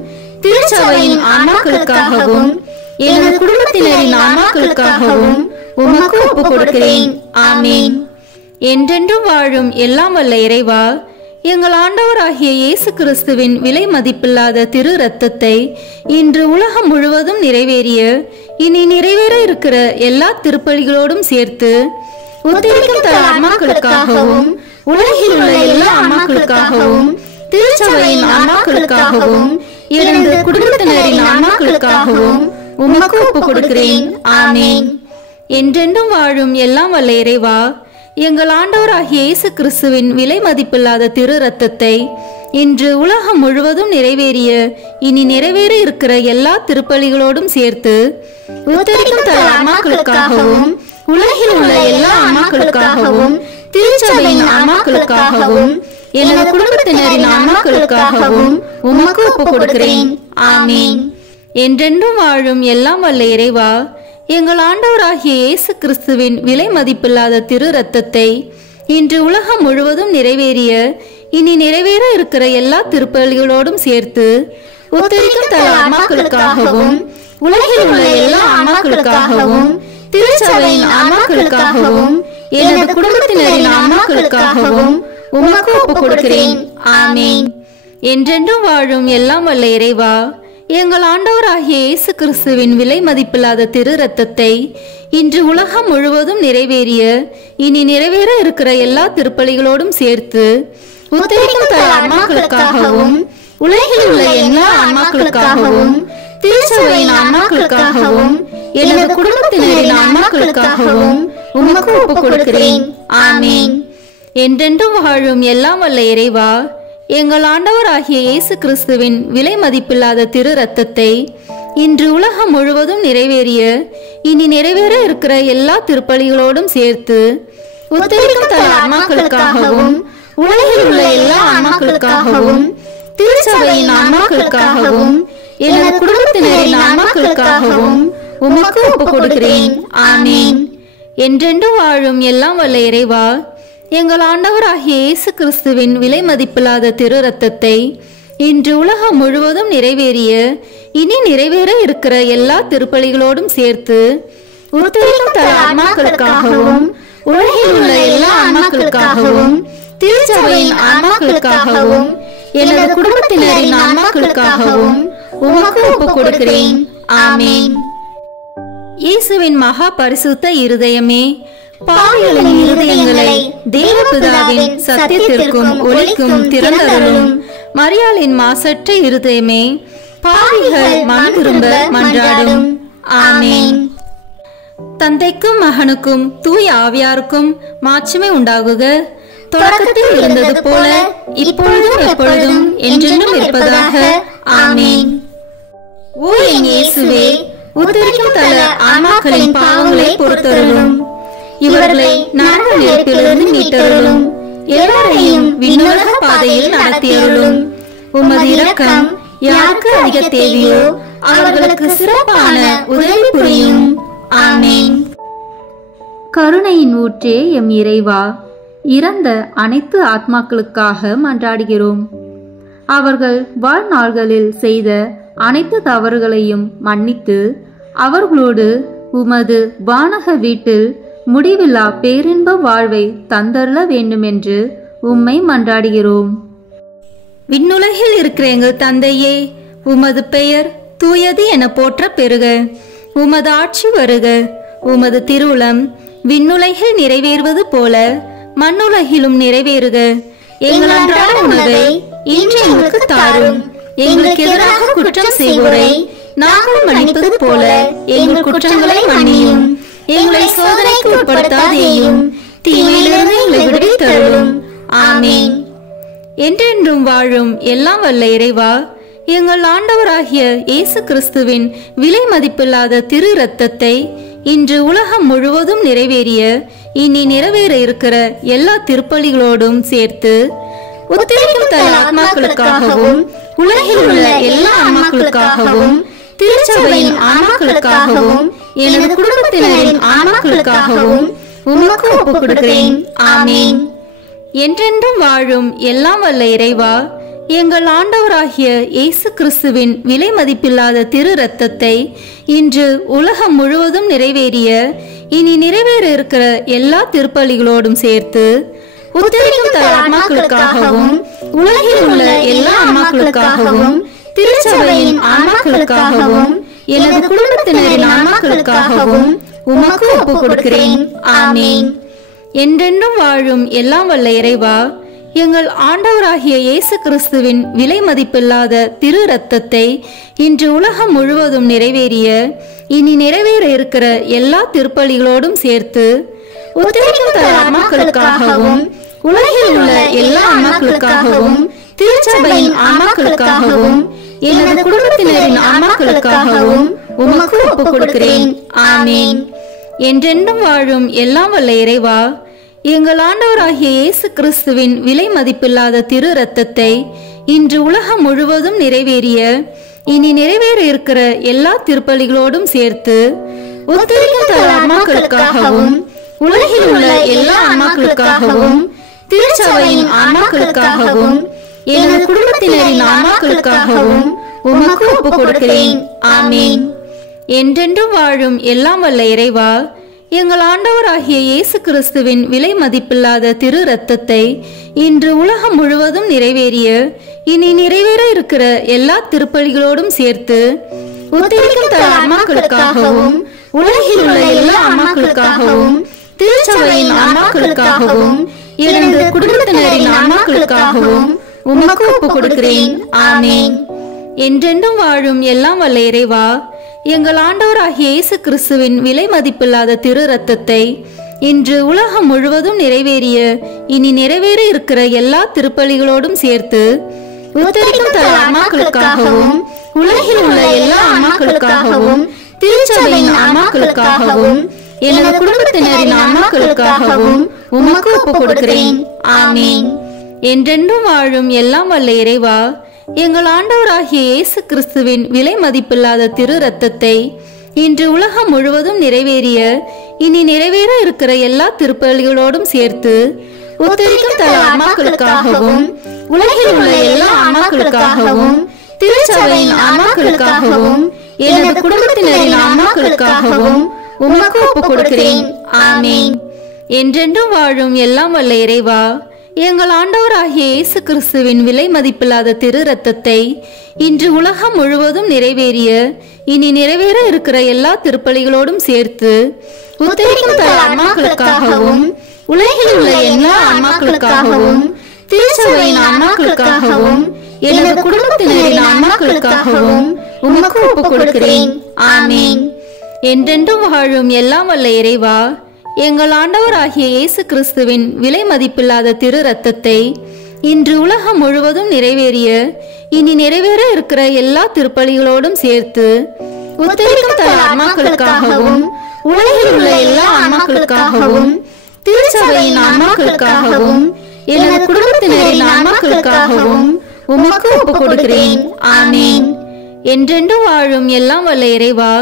திருச்சபையின் ஆன்மாக்களுக்காகவும் எனது குடும்பத்தினரின் ஆன்மாக்களுக்காகவும் உமக்கு ஒப்புக் கொடுக்கிறேன். ஆமீன். என்றென்றும் வாழும் எல்லாம் வல்ல இறைவா, எங்கள் ஆண்டவராகிய இயேசு கிறிஸ்துவின் விலை மதிப்பில்லாத திரு இரத்தத்தை இன்று உலகம் முழுவதும் நிறைவேறிய இனி நிறைவேற இருக்கிற எல்லா திருப்பலிகளோடும் சேர்த்து உத்தரிக்கும் தன் ஆன்மாக்களுக்காகவும் உலகில் உள்ள எல்லா ஆன்மாக்களுக்காகவும் திருச்சபையின் ஆன்மாக்களுக்காகவும் எனது குடும்பத்தினரின் ஆன்மாக்களுக்காகவும் உமக்கு ஒப்புக் கொடுக்கிறேன். ஆமீன். என்றென்றும் வாழும் எல்லாம் வல்ல இறைவா, எங்கள் ஆண்டவராகிய இயேசு கிறிஸ்துவின் விலை மதிப்பில்லாத திரு இரத்தத்தை இன்று உலகம் முழுவதும் நிறைவேறிய இனி நிறைவேற இருக்கிற எல்லா திருப்பலிகளோடும் சேர்த்து உத்தரிக்கும் தன் ஆன்மாக்களுக்காகவும் உலகில் உள்ள எல்லா ஆன்மாக்களுக்காகவும் திருச்சபையின் ஆன்மாக்களுக்காகவும் எனது குடும்பத்தினரின் ஆன்மாக்களுக்காகவும் உமக்கு ஒப்புக் கொடுக்கிறேன். ஆமீன். என்றென்றும் வாழும் எல்லாம் வல்ல இறைவா, எங்கள் ஆண்டவராகிய இயேசு கிறிஸ்துவின் விலை மதிப்பில்லாத திரு இரத்தத்தை இன்று உலகம் முழுவதும் நிறைவேறிய இனி நிறைவேற இருக்கிற எல்லா திருப்பலிகளோடும் சேர்த்து உத்தரிக்கும் தல ஆன்மாக்களுக்காகவும் உலகில் உள்ள எல்லா ஆன்மாக்களுக்காகவும் திருச்சபையின் ஆன்மாக்களுக்காகவும் எனது குடும்பத்தினரின் ஆன்மாக்களுக்காகவும் உமக்கு ஒப்புக் கொடுக்கிறேன். ஆமீன். என்றென்றும் வாழும் எல்லாம் வல்ல இறைவா, எங்கள் ஆண்டவராகிய இயேசு கிறிஸ்துவின் விலை மதிப்பில்லாத திரு ரத்தத்தை இன்று உலகம் முழுவதும் நிறைவேறிய இனி நிறைவேற இருக்கிற எல்லா திருப்பலிகளோடும் சேர்த்து உத்தரிக்கும் தல ஆன்மாக்களுக்காகவும் உலகில் உள்ள எல்லா ஆன்மாக்களுக்காகவும் திருச்சபையின் ஆன்மாக்களுக்காகவும் எனது குடும்பத்தினரின் ஆன்மாக்களுக்காகவும் உமக்கு ஒப்புக் கொடுக்கிறேன். ஆமீன். என்றென்றும் வாழும் எல்லாம் வல்ல இறைவா, எங்கள் ஆண்டவராகிய இயேசு கிறிஸ்துவின் விலை மதிப்பில்லாத திரு ரத்தத்தை இன்று உலகம் முழுவதும் நிறைவேறிய இனி நிறைவேற இருக்கிற எல்லா திருப்பலிகளோடும் சேர்த்து உத்தரிக்கும் தல ஆன்மாக்களுக்காகவும் உலகில் உள்ள எல்லா ஆன்மாக்களுக்காகவும் திருச்சபையின் ஆன்மாக்களுக்காகவும் எனது குடும்பத்தினரின் ஆன்மாக்களுக்காகவும் உமக்கு ஒப்புக் கொடுக்கிறேன். ஆமீன். என்றென்றும் வாழும் எல்லாம் வல்ல இறைவா, எங்கள் ஆண்டவராகிய இயேசு கிறிஸ்துவின் விலை மதிப்பில்லாத திரு ரத்தத்தை இன்று உலகம் முழுவதும் நிறைவேறிய இனி நிறைவேற இருக்கிற எல்லா திருப்பலிகளோடும் சேர்த்து உத்தரிக்கும் தல ஆன்மாக்களுக்காகவும் உலகில் உள்ள எல்லா ஆன்மாக்களுக்காகவும் திருச்சபையின் ஆன்மாக்களுக்காகவும் எனது குடும்பத்தினரின் ஆன்மாக்களுக்காகவும் உமக்கு ஒப்புக் கொடுக்கிறேன். ஆமீன். இயேசுவின் மகா பரிசுத்த இருதயமே, பாவிகளின் இருதயங்களை தேவபிதாவின் சத்தியத்திற்கும் ஒளிக்கும் திறந்தருளும். மரியாளின் மாசற்ற இருதயமே, பாவிகள் மனம் திரும்ப மன்றாடும். ஆமீன். தந்தைக்கும் மகனுக்கும் தூய ஆவியாருக்கும் மாட்சிமை உண்டாகுக. தொடக்கத்தில் இருந்தது போல இப்பொழுதும் எப்பொழுதும் என்றென்றும் இருப்பதாக. ஆமீன். ஓ என் இயேசுவே, உத்தரிக்கும் தல ஆன்மாக்களின் பாவங்களை பொறுத்தருளும். இவர்களை நரக நெருப்பிலிருந்து மீட்டருளும். எல்லாரையும் விண்ணுலக பாதையில் நடத்தியருளும். உமது இரக்கம் யாருக்கு அதிக தேவையோ அவர்களுக்கு சிறப்பான உதவி புரியும். ஆமீன். கருணையின் ஊற்றே எம் இறைவா, இறந்த அனைத்து ஆத்மாக்களுக்காக மன்றாடுகிறோம். அவர்கள் வாழ்நாள்களில் செய்த அனைத்து தவறுகளையும் மன்னித்து அவர்களோடு உமது வானக வீட்டில் முடிவில்லா பேரின்ப வாழ்வை தந்தருள வேண்டுமென்று உம்மை மன்றாடுகிறோம். விண்ணுலகில் இருக்கிற எங்கள் தந்தையே, உமது பெயர் தூயது என போற்ற பெறுக. உமது ஆட்சி வருக. உமது திருவுளம் விண்ணுலகில் நிறைவேறுவது போல மண்ணுலகிலும் நிறைவேறுக. எங்கள் அன்றாட உணவை இன்று எங்களுக்கு தாரும். எங்களுக்கு எதிராக குற்றம் செய்வோரை நாங்கள் மன்னிப்பது போல எங்கள் குற்றங்களை மன்னியும். எங்களை சோதனைக்கு உட்படுத்தாதேயும், தீமையிலிருந்து எங்களை விடுவித்தருளும். ஆமீன். என்றென்றும் வாழும் எல்லாம் வல்ல இறைவா, எங்கள் ஆண்டவராகிய இயேசு கிறிஸ்துவின் விலை மதிப்பில்லாத திரு ரத்தத்தை இன்று உலகம் முழுவதும் நிறைவேறிய இனி நிறைவேற இருக்கிற எல்லா திருப்பலிகளோடும் சேர்த்து உத்தரிக்கும் தல ஆன்மாக்களுக்காகவும் உலகில் உள்ள எல்லா ஆன்மாக்களுக்காகவும் திருச்சபையின் ஆன்மாக்களுக்காகவும் எனது குடும்பத்தினரின் ஆன்மாக்களுக்காகவும் உமக்கு ஒப்புக் கொடுக்கிறேன். ஆமீன். என்றென்றும் வாழும் எல்லாம் வல்ல இறைவா, எங்கள் ஆண்டவராகிய இயேசு கிறிஸ்துவின் விலை மதிப்பில்லாத திரு ரத்தத்தை இன்று உலகம் முழுவதும் நிறைவேறிய இனி நிறைவேற இருக்கிற எல்லா திருப்பலிகளோடும் சேர்த்து உத்தரிக்கும் தல ஆன்மாக்களுக்காகவும் உலகில் உள்ள எல்லா ஆன்மாக்களுக்காகவும் திருச்சபையின் ஆன்மாக்களுக்காகவும் எனது குடும்பத்தினரின் ஆன்மாக்களுக்காகவும் உமக்கு ஒப்புக் கொடுக்கிறேன். ஆமீன். என்றென்றும் வாழும் எல்லாம் வல்ல இறைவா, எங்கள் ஆண்டவராகிய இயேசு கிறிஸ்துவின் விலை மதிப்பில்லாத திரு ரத்தத்தை இன்று உலகம் முழுவதும் நிறைவேறிய இனி நிறைவேற இருக்கிற எல்லா திருப்பலிகளோடும் சேர்த்து உத்தரிக்கும் தல ஆன்மாக்களுக்காகவும் உலகில் உள்ள எல்லா ஆன்மாக்களுக்காகவும் திருச்சபையின் ஆன்மாக்களுக்காகவும் எனது குடும்பத்தினரின் ஆன்மாக்களுக்காகவும் உமக்கு ஒப்புக் கொடுக்கிறேன். ஆமீன். என்றென்றும் வாழும் எல்லாம் வல்ல இறைவா, எங்கள் ஆண்டவராகிய இயேசு கிறிஸ்துவின் விலை மதிப்பில்லாத திரு ரத்தத்தை இன்று உலகம் முழுவதும் நிறைவேறிய இனி நிறைவேற இருக்கிற எல்லா திருப்பலிகளோடும் சேர்த்து உத்தரிக்கும் தல ஆன்மாக்களுக்காகவும் உலகில் உள்ள எல்லா ஆன்மாக்களுக்காகவும் திருச்சபையின் ஆன்மாக்களுக்காகவும் எனது குடும்பத்தினரின் ஆன்மாக்களுக்காகவும் உமக்கு ஒப்புக் கொடுக்கிறேன். ஆமேன். என்றென்றும் வாழும் எல்லாம் வல்ல இறைவா, எங்கள் ஆண்டவராகிய இயேசு கிறிஸ்துவின் விலை மதிப்பில்லாத திரு இரத்தத்தை இன்று உலகம் முழுவதும் நிறைவேறிய இனி நிறைவேற இருக்கிற எல்லா திருப்பலிகளோடும் சேர்த்து உத்தரிக்கும் தல ஆன்மாக்களுக்காகவும் உலகில் உள்ள எல்லா ஆன்மாக்களுக்காகவும் திருச்சபையின் ஆன்மாக்களுக்காகவும் எனது குடும்பத்தினரின் ஆன்மாக்களுக்காகவும் உமக்கு ஒப்புக் கொடுக்கிறேன். ஆமேன். என்றென்றும் வாழும் எல்லாம் வல்ல இறைவா, எங்கள் ஆண்டவராகிய இயேசு கிறிஸ்துவின் விலை மதிப்பில்லாத திரு இரத்தத்தை இன்று உலகம் முழுவதும் நிறைவேறிய இனி நிறைவேற இருக்கிற எல்லா திருப்பலிகளோடும் சேர்த்து உத்தரிக்கும் தல ஆன்மாக்களுக்காகவும் உலகில் உள்ள எல்லா ஆன்மாக்களுக்காகவும் திருச்சபையின் ஆன்மாக்களுக்காகவும் எனது குடும்பத்தினரின் ஆன்மாக்களுக்காகவும் உமக்கு ஒப்புக் கொடுக்கிறேன். ஆமேன். என்றென்றும் வாழும் எல்லாம் வல்ல இறைவா, எங்கள் ஆண்டவராகிய இயேசு கிறிஸ்துவின் விலை மதிப்பில்லாத திரு இரத்தத்தை இன்று உலகம் முழுவதும் நிறைவேறிய இனி நிறைவேற இருக்கிற எல்லா திருப்பலிகளோடும் சேர்த்து உத்தரிக்கும் தல ஆன்மாக்களுக்காகவும் உலகில் உள்ள எல்லா ஆன்மாக்களுக்காகவும் திருச்சபையின் ஆன்மாக்களுக்காகவும் எனது குடும்பத்தினரின் ஆன்மாக்களுக்காகவும் உமக்கு ஒப்புக் கொடுக்கிறேன். ஆமேன். என்றென்றும் வாழும் எல்லாம் வல்ல இறைவா, எங்கள் ஆண்டவராகிய இயேசு கிறிஸ்துவின் விலை மதிப்பில்லாத திரு இரத்தத்தை இன்று உலகம் முழுவதும் நிறைவேறிய இனி நிறைவேற இருக்கிற எல்லா திருப்பலிகளோடும் சேர்த்து உத்தரிக்கும் தல ஆன்மாக்களுக்காகவும் உலகில் உள்ள எல்லா ஆன்மாக்களுக்காகவும் திருச்சபையின் ஆன்மாக்களுக்காகவும் எனது குடும்பத்தினரின் ஆன்மாக்களுக்காகவும் உமக்கு ஒப்புக் கொடுக்கிறேன். ஆமேன். என்றென்றும் வாழும் எல்லாம் வல்ல இறைவா, எங்கள் ஆண்டவராகிய இயேசு கிறிஸ்துவின் விலை மதிப்பில்லாத திரு இரத்தத்தை இன்று உலகம் முழுவதும் நிறைவேறிய இனி நிறைவேற இருக்கிற எல்லா திருப்பலிகளோடும் சேர்த்து உத்தரிக்கும் தல ஆன்மாக்களுக்காகவும் உலகில் உள்ள எல்லா ஆன்மாக்களுக்காகவும் திருச்சபையின் ஆன்மாக்களுக்காகவும் எனது குடும்பத்தினரின் ஆன்மாக்களுக்காகவும் உமக்கு ஒப்புக் கொடுக்கிறேன். ஆமேன். என்றென்றும் வாழும் எல்லாம் வல்ல இறைவா,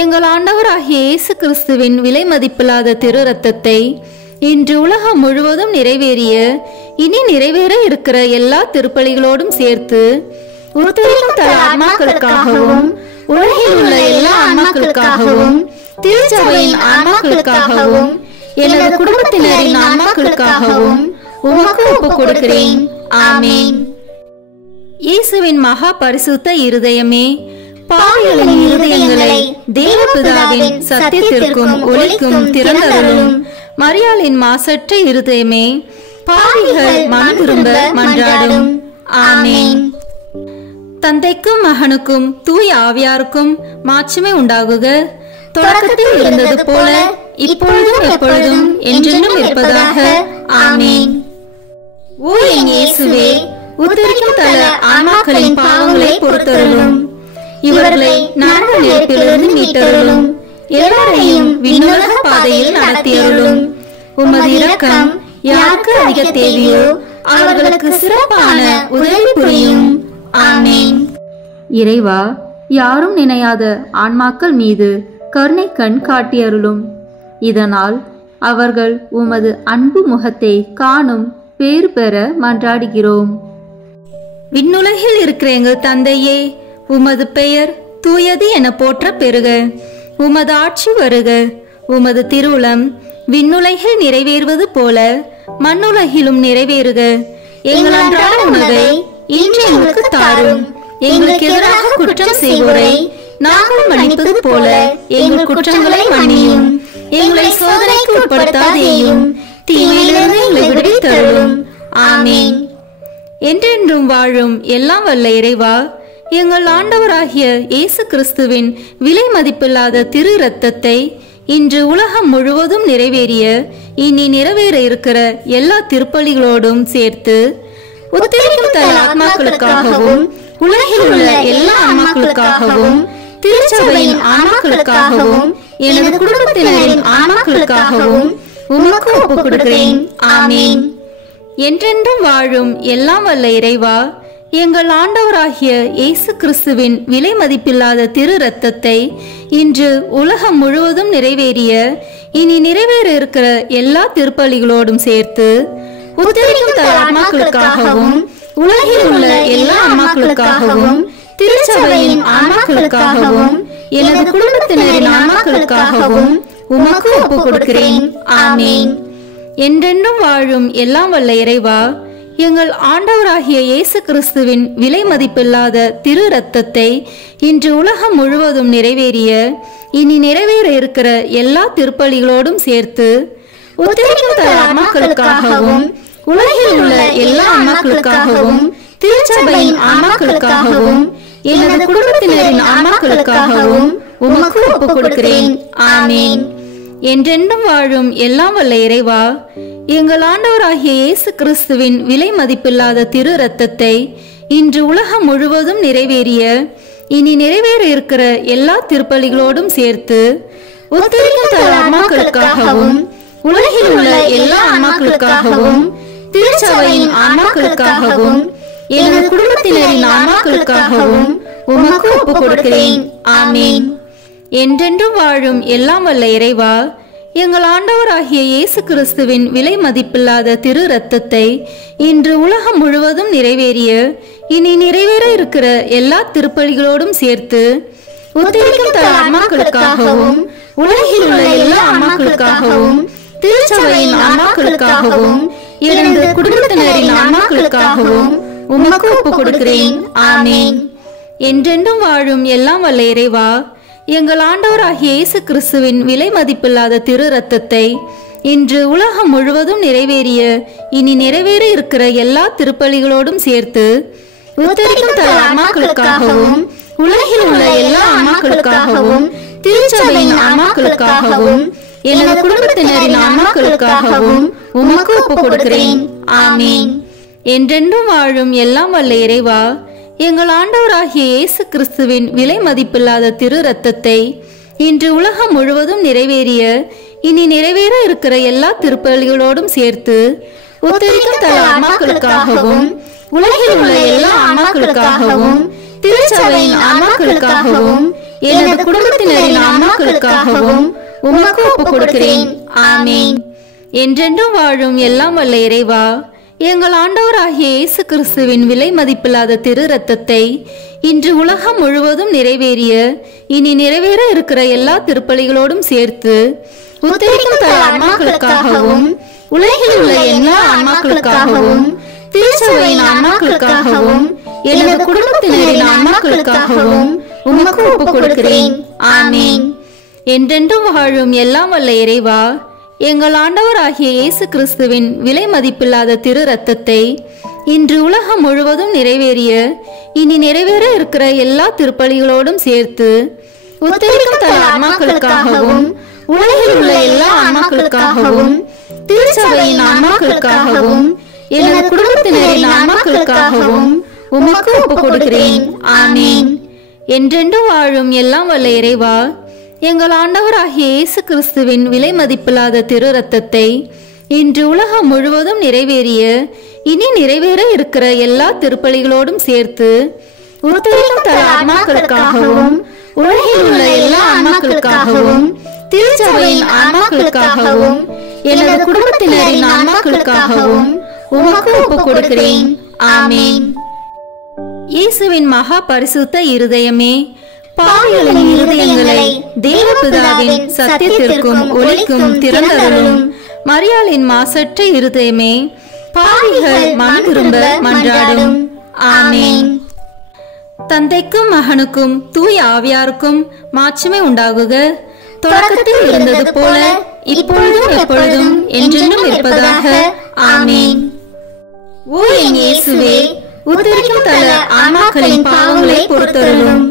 எங்கள் ஆண்டவராகிய இயேசு கிறிஸ்துவின் விலை மதிப்பில்லாத திரு இரத்தத்தை இன்று உலகம் முழுவதும் நிறைவேறிய இனி நிறைவேற இருக்கிற எல்லா திருப்பலிகளோடும் சேர்த்து உத்தரிக்கும் தல ஆன்மாக்களுக்காகவும் உலகில் உள்ள எல்லா ஆன்மாக்களுக்காகவும் திருச்சபையின் ஆன்மாக்களுக்காகவும் எனது குடும்பத்தினரின் ஆன்மாக்களுக்காகவும் உமக்கு ஒப்புக் கொடுக்கிறேன். ஆமேன். இயேசுவின் மகா பரிசுத்த இருதயமே, பாவிகளின் இருதயங்களை தேவபிதாவின் சத்தியத்திற்கும் ஒளிக்கும் திறந்தருளும். மரியாளின் மாசற்ற இருதயமே, பாவிகள் மனம் திரும்ப மன்றாடும். ஆமேன். தந்தைக்கும் மகனுக்கும் தூய ஆவியாருக்கும் மாட்சிமை உண்டாகுக. தொடக்கத்தில் இருந்தது போல இப்பொழுதும் எப்பொழுதும் என்றென்றும் இருப்பதாக. ஆமேன். ஓ என் இயேசுவே, உத்தரிக்கும் தல ஆன்மாக்களின் பாவங்களை பொறுத்தருளும். இவர்களை நரக நெருப்பிலிருந்து மீட்டருளும். எல்லாரையும் விண்ணுலக பாதையில் நடத்தியருளும். உமது இரக்கம் யாருக்கு அதிக தேவையோ அவர்களுக்கு சிறப்பான உதவி புரியும். ஆமேன். இறைவா, யாரும் நினையாத ஆன்மாக்கள் மீது கருணை கண் காட்டியருளும். இதனால் அவர்கள் உமது அன்பு முகத்தை காணும் பேறு பெற மன்றாடுகிறோம். விண்ணுலகில் இருக்கிற எங்கள் தந்தையே, உமது பெயர் தூயது என போற்ற பெறுக. உமது ஆட்சி வருக. உமது திருவுளம் விண்ணுலகில் நிறைவேறுவது போல மண்ணுலகிலும் நிறைவேறுக. எங்கள் அன்றாட உணவை இன்று எங்களுக்கு தாரும். எங்களுக்கு எதிராக குற்றம் செய்வோரை நாங்கள் மன்னிப்பது போல எங்கள் குற்றங்களை மன்னியும். எங்களை சோதனைக்கு உட்படுத்தாதேயும், தீமையிலிருந்து எங்களை விடுவித்தருளும். ஆமேன். என்றென்றும் வாழும் எல்லாம் வல்ல இறைவா, எங்கள் ஆண்டவராகிய இயேசு கிறிஸ்துவின் விலை மதிப்பில்லாத திரு இரத்தத்தை இன்று உலகம் முழுவதும் நிறைவேறிய இனி நிறைவேற இருக்கிற எல்லா திருப்பலிகளோடும் சேர்த்து உத்தரிக்கும் தல ஆன்மாக்களுக்காகவும் உலகில் உள்ள எல்லா ஆன்மாக்களுக்காகவும் திருச்சபையின் ஆன்மாக்களுக்காகவும் எனது குடும்பத்தினரின் ஆன்மாக்களுக்காகவும் உமக்கு ஒப்புக் கொடுக்கிறேன். ஆமேன். என்றென்றும் வாழும் எல்லாம் வல்ல இறைவா, எங்கள் ஆண்டவராகிய இயேசு கிறிஸ்துவின் விலை மதிப்பில்லாத திரு இரத்தத்தை இன்று உலகம் முழுவதும் நிறைவேறிய இனி நிறைவேற இருக்கிற எல்லா திருப்பலிகளோடும் சேர்த்து உத்தரிக்கும் தல ஆன்மாக்களுக்காகவும் உலகில் உள்ள எல்லா ஆன்மாக்களுக்காகவும் திருச்சபையின் ஆன்மாக்களுக்காகவும் எனது குடும்பத்தினரின் ஆன்மாக்களுக்காகவும் உமக்கு ஒப்புக் கொடுக்கிறேன். ஆமீன். என்றென்றும் வாழும் எல்லாம் வல்ல இறைவா, எங்கள் ஆண்டவராகிய இயேசு கிறிஸ்துவின் விலை மதிப்பில்லாத திரு இரத்தத்தை இன்று உலகம் முழுவதும் நிறைவேறிய இனி நிறைவேற இருக்கிற எல்லா திருப்பலிகளோடும் சேர்த்து உத்தரிக்கும் தல ஆன்மாக்களுக்காகவும் உலகில் உள்ள எல்லா ஆன்மாக்களுக்காகவும் திருச்சபையின் ஆன்மாக்களுக்காகவும் எனது குடும்பத்தினரின் ஆன்மாக்களுக்காகவும் உமக்கு ஒப்புக் கொடுக்கிறேன். ஆமீன். என்றென்றும் வாழும் எல்லாம் வல்ல இறைவா, எங்கள் ஆண்டவராகிய இயேசு கிறிஸ்துவின் விலை மதிப்பில்லாத திரு இரத்தத்தை இன்று உலகம் முழுவதும் நிறைவேறிய இனி நிறைவேற இருக்கிற எல்லா திருப்பலிகளோடும் சேர்த்து உத்தரிக்கும் தல ஆன்மாக்களுக்காகவும் உலகில் உள்ள எல்லா ஆன்மாக்களுக்காகவும் திருச்சபையின் ஆன்மாக்களுக்காகவும் எனது குடும்பத்தினரின் ஆன்மாக்களுக்காகவும் உமக்கு ஒப்புக் கொடுக்கிறேன். ஆமீன். என்றென்றும் வாழும் எல்லாம் வல்ல இறைவா, எங்கள் ஆண்டவராகிய இயேசு கிறிஸ்துவின் விலை மதிப்பில்லாத திரு இரத்தத்தை இன்று உலகம் முழுவதும் நிறைவேறிய இனி நிறைவேற இருக்கிற எல்லா திருப்பலிகளோடும் சேர்த்து உத்தரிக்கும் தல ஆன்மாக்களுக்காகவும் உலகில் உள்ள எல்லா ஆன்மாக்களுக்காகவும் திருச்சபையின் ஆன்மாக்களுக்காகவும் எனது குடும்பத்தினரின் ஆன்மாக்களுக்காகவும் உமக்கு ஒப்புக் கொடுக்கிறேன். ஆமீன். என்றென்றும் வாழும் எல்லாம் வல்ல இறைவா, எங்கள் ஆண்டவராகிய இயேசு கிறிஸ்துவின் விலை மதிப்பில்லாத திரு இரத்தத்தை இன்று உலகம் முழுவதும் நிறைவேறிய இனி நிறைவேற இருக்கிற எல்லா திருப்பலிகளோடும் சேர்த்து உத்தரிக்கும் தல ஆன்மாக்களுக்காகவும் உலகில் உள்ள எல்லா ஆன்மாக்களுக்காகவும் திருச்சபையின் ஆன்மாக்களுக்காகவும் எனது குடும்பத்தினரின் ஆன்மாக்களுக்காகவும் உமக்கு ஒப்புக் கொடுக்கிறேன். ஆமீன். என்றென்றும் வாழும் எல்லாம் வல்ல இறைவா, எங்கள் ஆண்டவராகிய இயேசு கிறிஸ்துவின் விலை மதிப்பில்லாத திரு இரத்தத்தை இன்று உலகம் முழுவதும் நிறைவேறிய இனி நிறைவேற இருக்கிற எல்லா திருப்பலிகளோடும் சேர்த்து உத்தரிக்கும் தல ஆன்மாக்களுக்காகவும் உலகில் உள்ள எல்லா ஆன்மாக்களுக்காகவும் திருச்சபையின் ஆன்மாக்களுக்காகவும் எனது குடும்பத்தினரின் ஆன்மாக்களுக்காகவும் உமக்கு ஒப்புக் கொடுக்கிறேன். ஆமீன். என்றென்றும் வாழும் எல்லாம் வல்ல இறைவா, எங்கள் ஆண்டவராகிய இயேசு கிறிஸ்துவின் விலை மதிப்பில்லாத திரு இரத்தத்தை இன்று உலகம் முழுவதும் நிறைவேறிய இனி நிறைவேற இருக்கிற எல்லா திருப்பலிகளோடும் சேர்த்து உத்தரிக்கும் தல ஆன்மாக்களுக்காகவும் உலகில் உள்ள எல்லா ஆன்மாக்களுக்காகவும் திருச்சபையின் ஆன்மாக்களுக்காகவும் எனது குடும்பத்தினரின் ஆன்மாக்களுக்காகவும் உமக்கு ஒப்புக் கொடுக்கிறேன். ஆமீன். என்றென்றும் வாழும் எல்லாம் வல்ல இறைவா, எங்கள் ஆண்டவராகிய இயேசு கிறிஸ்துவின் விலை மதிப்பில்லாத திரு இரத்தத்தை இன்று உலகம் முழுவதும் நிறைவேறிய இனி நிறைவேற இருக்கிற எல்லா திருப்பலிகளோடும் சேர்த்து உத்தரிக்கும் தல ஆன்மாக்களுக்காகவும் உலகில் உள்ள எல்லா ஆன்மாக்களுக்காகவும் திருச்சபையின் ஆன்மாக்களுக்காகவும் எனது குடும்பத்தினரின் ஆன்மாக்களுக்காகவும் உமக்கு ஒப்புக் கொடுக்கிறேன். ஆமீன். என்றென்றும் வாழும் எல்லாம் வல்ல இறைவா, எங்கள் ஆண்டவராகிய இயேசு கிறிஸ்துவின் விலை மதிப்பில்லாத திரு இரத்தத்தை இன்று உலகம் முழுவதும் நிறைவேறிய இனி நிறைவேற இருக்கிற எல்லா திருப்பலிகளோடும் சேர்த்து உத்தரிக்கும் தல ஆன்மாக்களுக்காகவும் உலகில் உள்ள எல்லா ஆன்மாக்களுக்காகவும் திருச்சபையின் ஆன்மாக்களுக்காகவும் எனது குடும்பத்தினரின் ஆன்மாக்களுக்காகவும் உமக்கு ஒப்புக் கொடுக்கிறேன். ஆமீன். இயேசுவின் மகா பரிசுத்த இருதயமே, பாவிகளின் இருதயங்களை தேவபிதாவின் சத்தியத்திற்கும் ஒளிக்கும் திறந்தருளும். மரியாளின் மாசற்ற இருதயமே, பாவிகள் மனம் திரும்ப மன்றாடும். ஆமீன். தந்தைக்கும் மகனுக்கும் தூய ஆவியாருக்கும் மாட்சிமை உண்டாகுக. தொடக்கத்தில் இருந்தது போல இப்பொழுதும் எப்பொழுதும் என்றென்றும் இருப்பதாக. ஆமீன். ஓ என் இயேசுவே, உத்தரிக்கும் தல ஆன்மாக்களின் பாவங்களை பொறுத்தருளும்.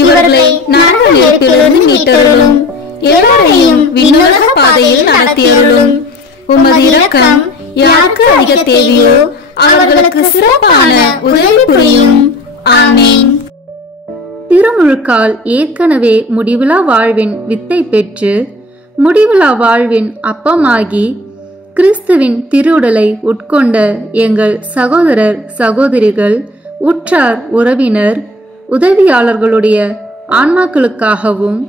இவர்களை நரக நெருப்பிலிருந்து மீட்டருளும். எல்லாரையும் விண்ணுலக பாதையில் நடத்தியருளும். உமது இரக்கம் யாருக்கு அதிக தேவையோ அவர்களுக்கு சிறப்பான உதவி புரியும். ஆமீன். திருமுழுக்கால் ஏற்கனவே முடிவிலா வாழ்வின் வித்தை பெற்று முடிவிலா வாழ்வின் அப்பமாகி கிறிஸ்துவின் திருவுடலை உட்கொண்ட எங்கள் சகோதரர் சகோதரிகள் உற்றார் உறவினர் உதவியாளர்களுடைய ஆன்மாக்களுக்காகவும்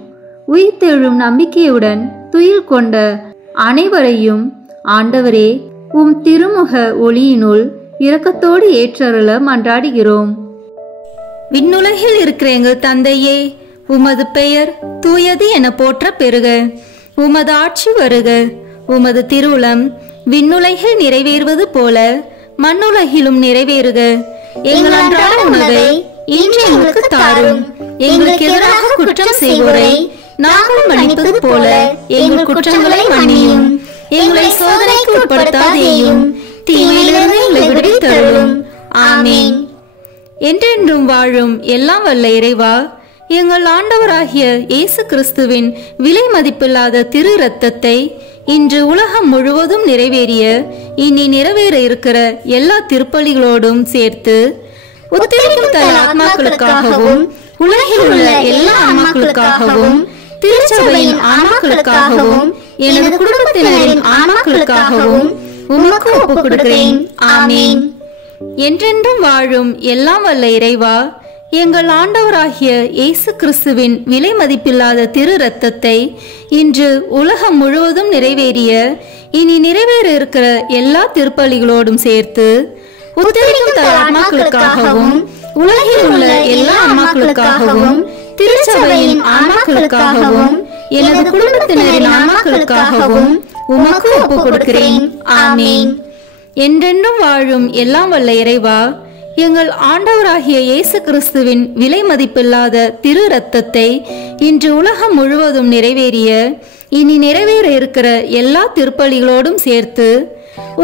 உயிர்த்தெழும் நம்பிக்கையுடன் துயில் கொண்ட அனைவரையும் ஆண்டவரே உம் திருமுக ஒளியினுள் இரக்கத்தோடு ஏற்றருள மன்றாடுகிறோம். விண்ணுலகில் இருக்கிற எங்கள் தந்தையே, உமது பெயர் தூயது என போற்ற பெறுக. உமது ஆட்சி வருக. உமது திருவுளம் விண்ணுலகில் நிறைவேறுவது போல மண்ணுலகிலும் நிறைவேறுக. எங்கள் அன்றாட உணவை இன்று எங்களுக்கு தாரும். எங்களுக்கு எதிராக குற்றம் செய்வோரை நாங்கள் மன்னிப்பது போல எங்கள் குற்றங்களை மன்னியும். எங்களை சோதனைக்கு உட்படுத்தாதேயும், தீமையிலிருந்து எங்களை விடுவித்தருளும். ஆமீன். என்றென்றும் வாழும் எல்லாம் வல்ல இறைவா, எங்கள் ஆண்டவராகிய இயேசு கிறிஸ்துவின் விலை மதிப்பில்லாத திரு இரத்தத்தை இன்று உலகம் முழுவதும் நிறைவேறிய இனி நிறைவேற இருக்கிற எல்லா திருப்பலிகளோடும் சேர்த்து உத்தரிக்கும் தல ஆத்மாக்களுக்காகவும் உலகில் உள்ள எல்லா ஆன்மாக்களுக்காகவும் திருச்சபையின் ஆன்மாக்களுக்காகவும் எனது குடும்பத்தினரின் ஆன்மாக்களுக்காகவும் உமக்கு ஒப்புக் கொடுக்கிறேன். ஆமீன். என்றென்றும் வாழும் எல்லாம் வல்ல இறைவா, எங்கள் ஆண்டவராகிய இயேசு கிறிஸ்துவின் விலை மதிப்பில்லாத திரு இரத்தத்தை இன்று உலகம் முழுவதும் நிறைவேறிய இனி நிறைவேற இருக்கிற எல்லா திருப்பலிகளோடும் சேர்த்து உத்தரிக்கும் தல ஆன்மாக்களுக்காகவும் உலகில் உள்ள எல்லா ஆன்மாக்களுக்காகவும் திருச்சபையின் ஆன்மாக்களுக்காகவும் எனது குடும்பத்தினரின் ஆன்மாக்களுக்காகவும் உமக்கு ஒப்புக் கொடுக்கிறேன். ஆமீன். என்றென்றும் வாழும் எல்லாம் வல்ல இறைவா, எங்கள் ஆண்டவராகிய இயேசு கிறிஸ்துவின் விலை மதிப்பில்லாத திரு இரத்தத்தை இன்று உலகம் முழுவதும் நிறைவேறிய இனி நிறைவேற இருக்கிற எல்லா திருப்பலிகளோடும் சேர்த்து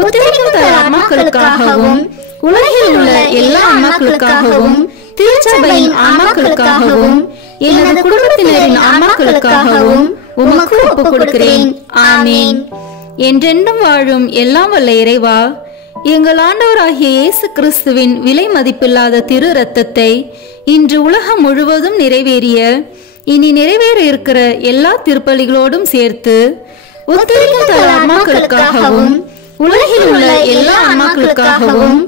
உத்தரிக்கும் தல ஆன்மாக்களுக்காகவும் உலகில் உள்ள எல்லா ஆன்மாக்களுக்காகவும் திருச்சபையின் ஆன்மாக்களுக்காகவும் எனது குடும்பத்தினரின் ஆன்மாக்களுக்காகவும் உமக்கு ஒப்புக் கொடுக்கிறேன். ஆமீன். என்றென்றும் வாழும் எல்லாம் வல்ல இறைவா, எங்கள் ஆண்டவராகிய இயேசு கிறிஸ்துவின் விலை மதிப்பில்லாத திரு இரத்தத்தை இன்று உலகம் முழுவதும் நிறைவேறிய இனி நிறைவேற இருக்கிற எல்லா திருப்பலிகளோடும் சேர்த்து உத்தரிக்கும் தல ஆன்மாக்களுக்காகவும் உலகில் உள்ள எல்லா ஆன்மாக்களுக்காகவும்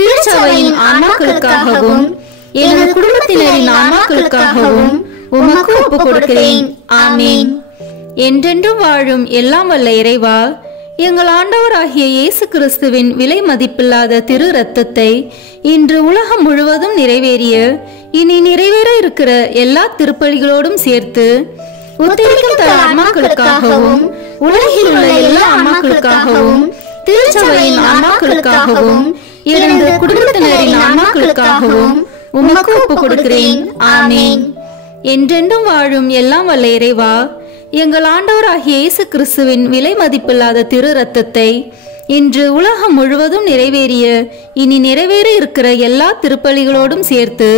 திருச்சபையின் ஆன்மாக்களுக்காகவும் எனது குடும்பத்தினரின் ஆன்மாக்களுக்காகவும் உமக்கு ஒப்புக் கொடுக்கிறேன். ஆமீன். என்றென்றும் வாழும் எல்லாம் வல்ல இறைவா, எங்கள் ஆண்டவராகிய இயேசு கிறிஸ்துவின் விலை மதிப்பில்லாத திரு இரத்தத்தை இன்று உலகம் முழுவதும் நிறைவேறிய இனி நிறைவேற இருக்கிற எல்லா திருப்பலிகளோடும் சேர்த்து உத்தரிக்கும் தல ஆன்மாக்களுக்காகவும் உலகில் உள்ள எல்லா ஆன்மாக்களுக்காகவும் திருச்சபையின் ஆன்மாக்களுக்காகவும் எனது குடும்பத்தினரின் ஆன்மாக்களுக்காகவும் உமக்கு ஒப்புக் கொடுக்கிறேன். ஆமீன். என்றென்றும் வாழும் எல்லாம் வல்ல இறைவா, எங்கள் ஆண்டவராகிய இயேசு கிறிஸ்துவின் விலை மதிப்பில்லாத திரு இரத்தத்தை இன்று உலகம் முழுவதும் நிறைவேறிய இனி நிறைவேற இருக்கிற எல்லா திருப்பலிகளோடும் சேர்த்து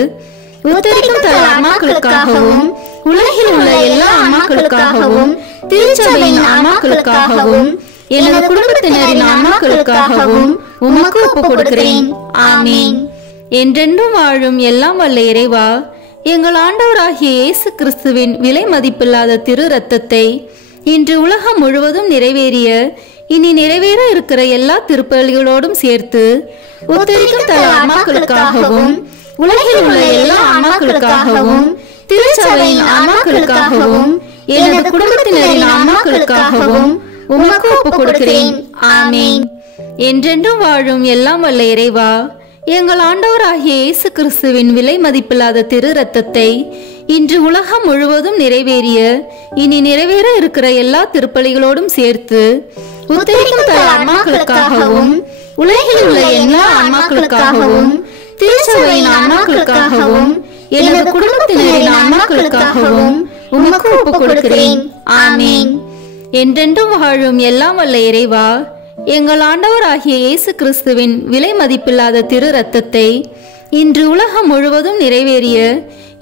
உத்தரிக்கும் தல ஆன்மாக்களுக்காகவும் உலகில் உள்ள எல்லா ஆன்மாக்களுக்காகவும் திருச்சபையின் ஆன்மாக்களுக்காகவும் எனது குடும்பத்தினரின் ஆன்மாக்களுக்காகவும் உமக்கு ஒப்புக் கொடுக்கிறேன். ஆமீன். என்றென்றும் வாழும் எல்லாம் வல்ல இறைவா, எங்கள் ஆண்டவராகிய இயேசு கிறிஸ்துவின் விலை மதிப்பில்லாத திரு இரத்தத்தை இன்று உலகம் முழுவதும் நிறைவேறிய இனி நிறைவேற இருக்கிற எல்லா திருப்பலிகளோடும் சேர்த்து உத்தரிக்கும் தல ஆன்மாக்களுக்காகவும் உலகில் உள்ள எல்லா ஆன்மாக்களுக்காகவும் திருச்சபையின் ஆன்மாக்களுக்காகவும் எனது குடும்பத்தினரின் ஆன்மாக்களுக்காகவும் உமக்கு ஒப்புக் கொடுக்கிறேன். ஆமீன். என்றென்றும் வாழும் எல்லாம் வல்ல இறைவா, எங்கள் ஆண்டவராகிய இயேசு கிறிஸ்துவின் விலை மதிப்பில்லாத திரு இரத்தத்தை இன்று உலகம் முழுவதும் நிறைவேறிய இனி நிறைவேற இருக்கிற எல்லா திருப்பலிகளோடும் சேர்த்து உத்தரிக்கும் தல ஆன்மாக்களுக்காகவும் உலகில் உள்ள எல்லா ஆன்மாக்களுக்காகவும் திருச்சபையின் ஆன்மாக்களுக்காகவும் எனது குடும்பத்தினரின் ஆன்மாக்களுக்காகவும் உமக்கு ஒப்புக் கொடுக்கிறேன். ஆமீன். என்றென்றும் வாழும் எல்லாம் வல்ல இறைவா, எங்கள் ஆண்டவராகிய இயேசு கிறிஸ்துவின் விலை மதிப்பில்லாத திரு இரத்தத்தை இன்று உலகம் முழுவதும் நிறைவேறிய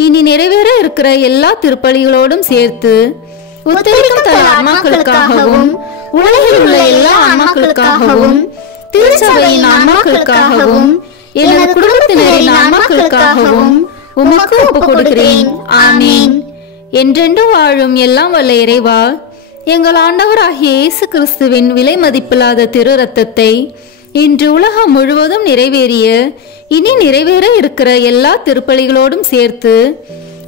இனி நிறைவேற இருக்கிற எல்லா திருப்பலிகளோடும் சேர்த்து உத்தரிக்கும் தல ஆன்மாக்களுக்காகவும் உலகில் உள்ள எல்லா ஆன்மாக்களுக்காகவும் திருச்சபையின் ஆன்மாக்களுக்காகவும் எனது குடும்பத்தினரின் ஆன்மாக்களுக்காகவும் உமக்கு ஒப்புக் கொடுக்கிறேன். ஆமீன். என்றென்றும் வாழும் எல்லாம் வல்ல இறைவா, எங்கள் ஆண்டவராகிய இயேசு கிறிஸ்துவின் விலை மதிப்பில்லாத திரு இரத்தத்தை இன்று உலகம் முழுவதும் நிறைவேறிய இனி நிறைவேற இருக்கிற எல்லா திருப்பலிகளோடும் சேர்த்து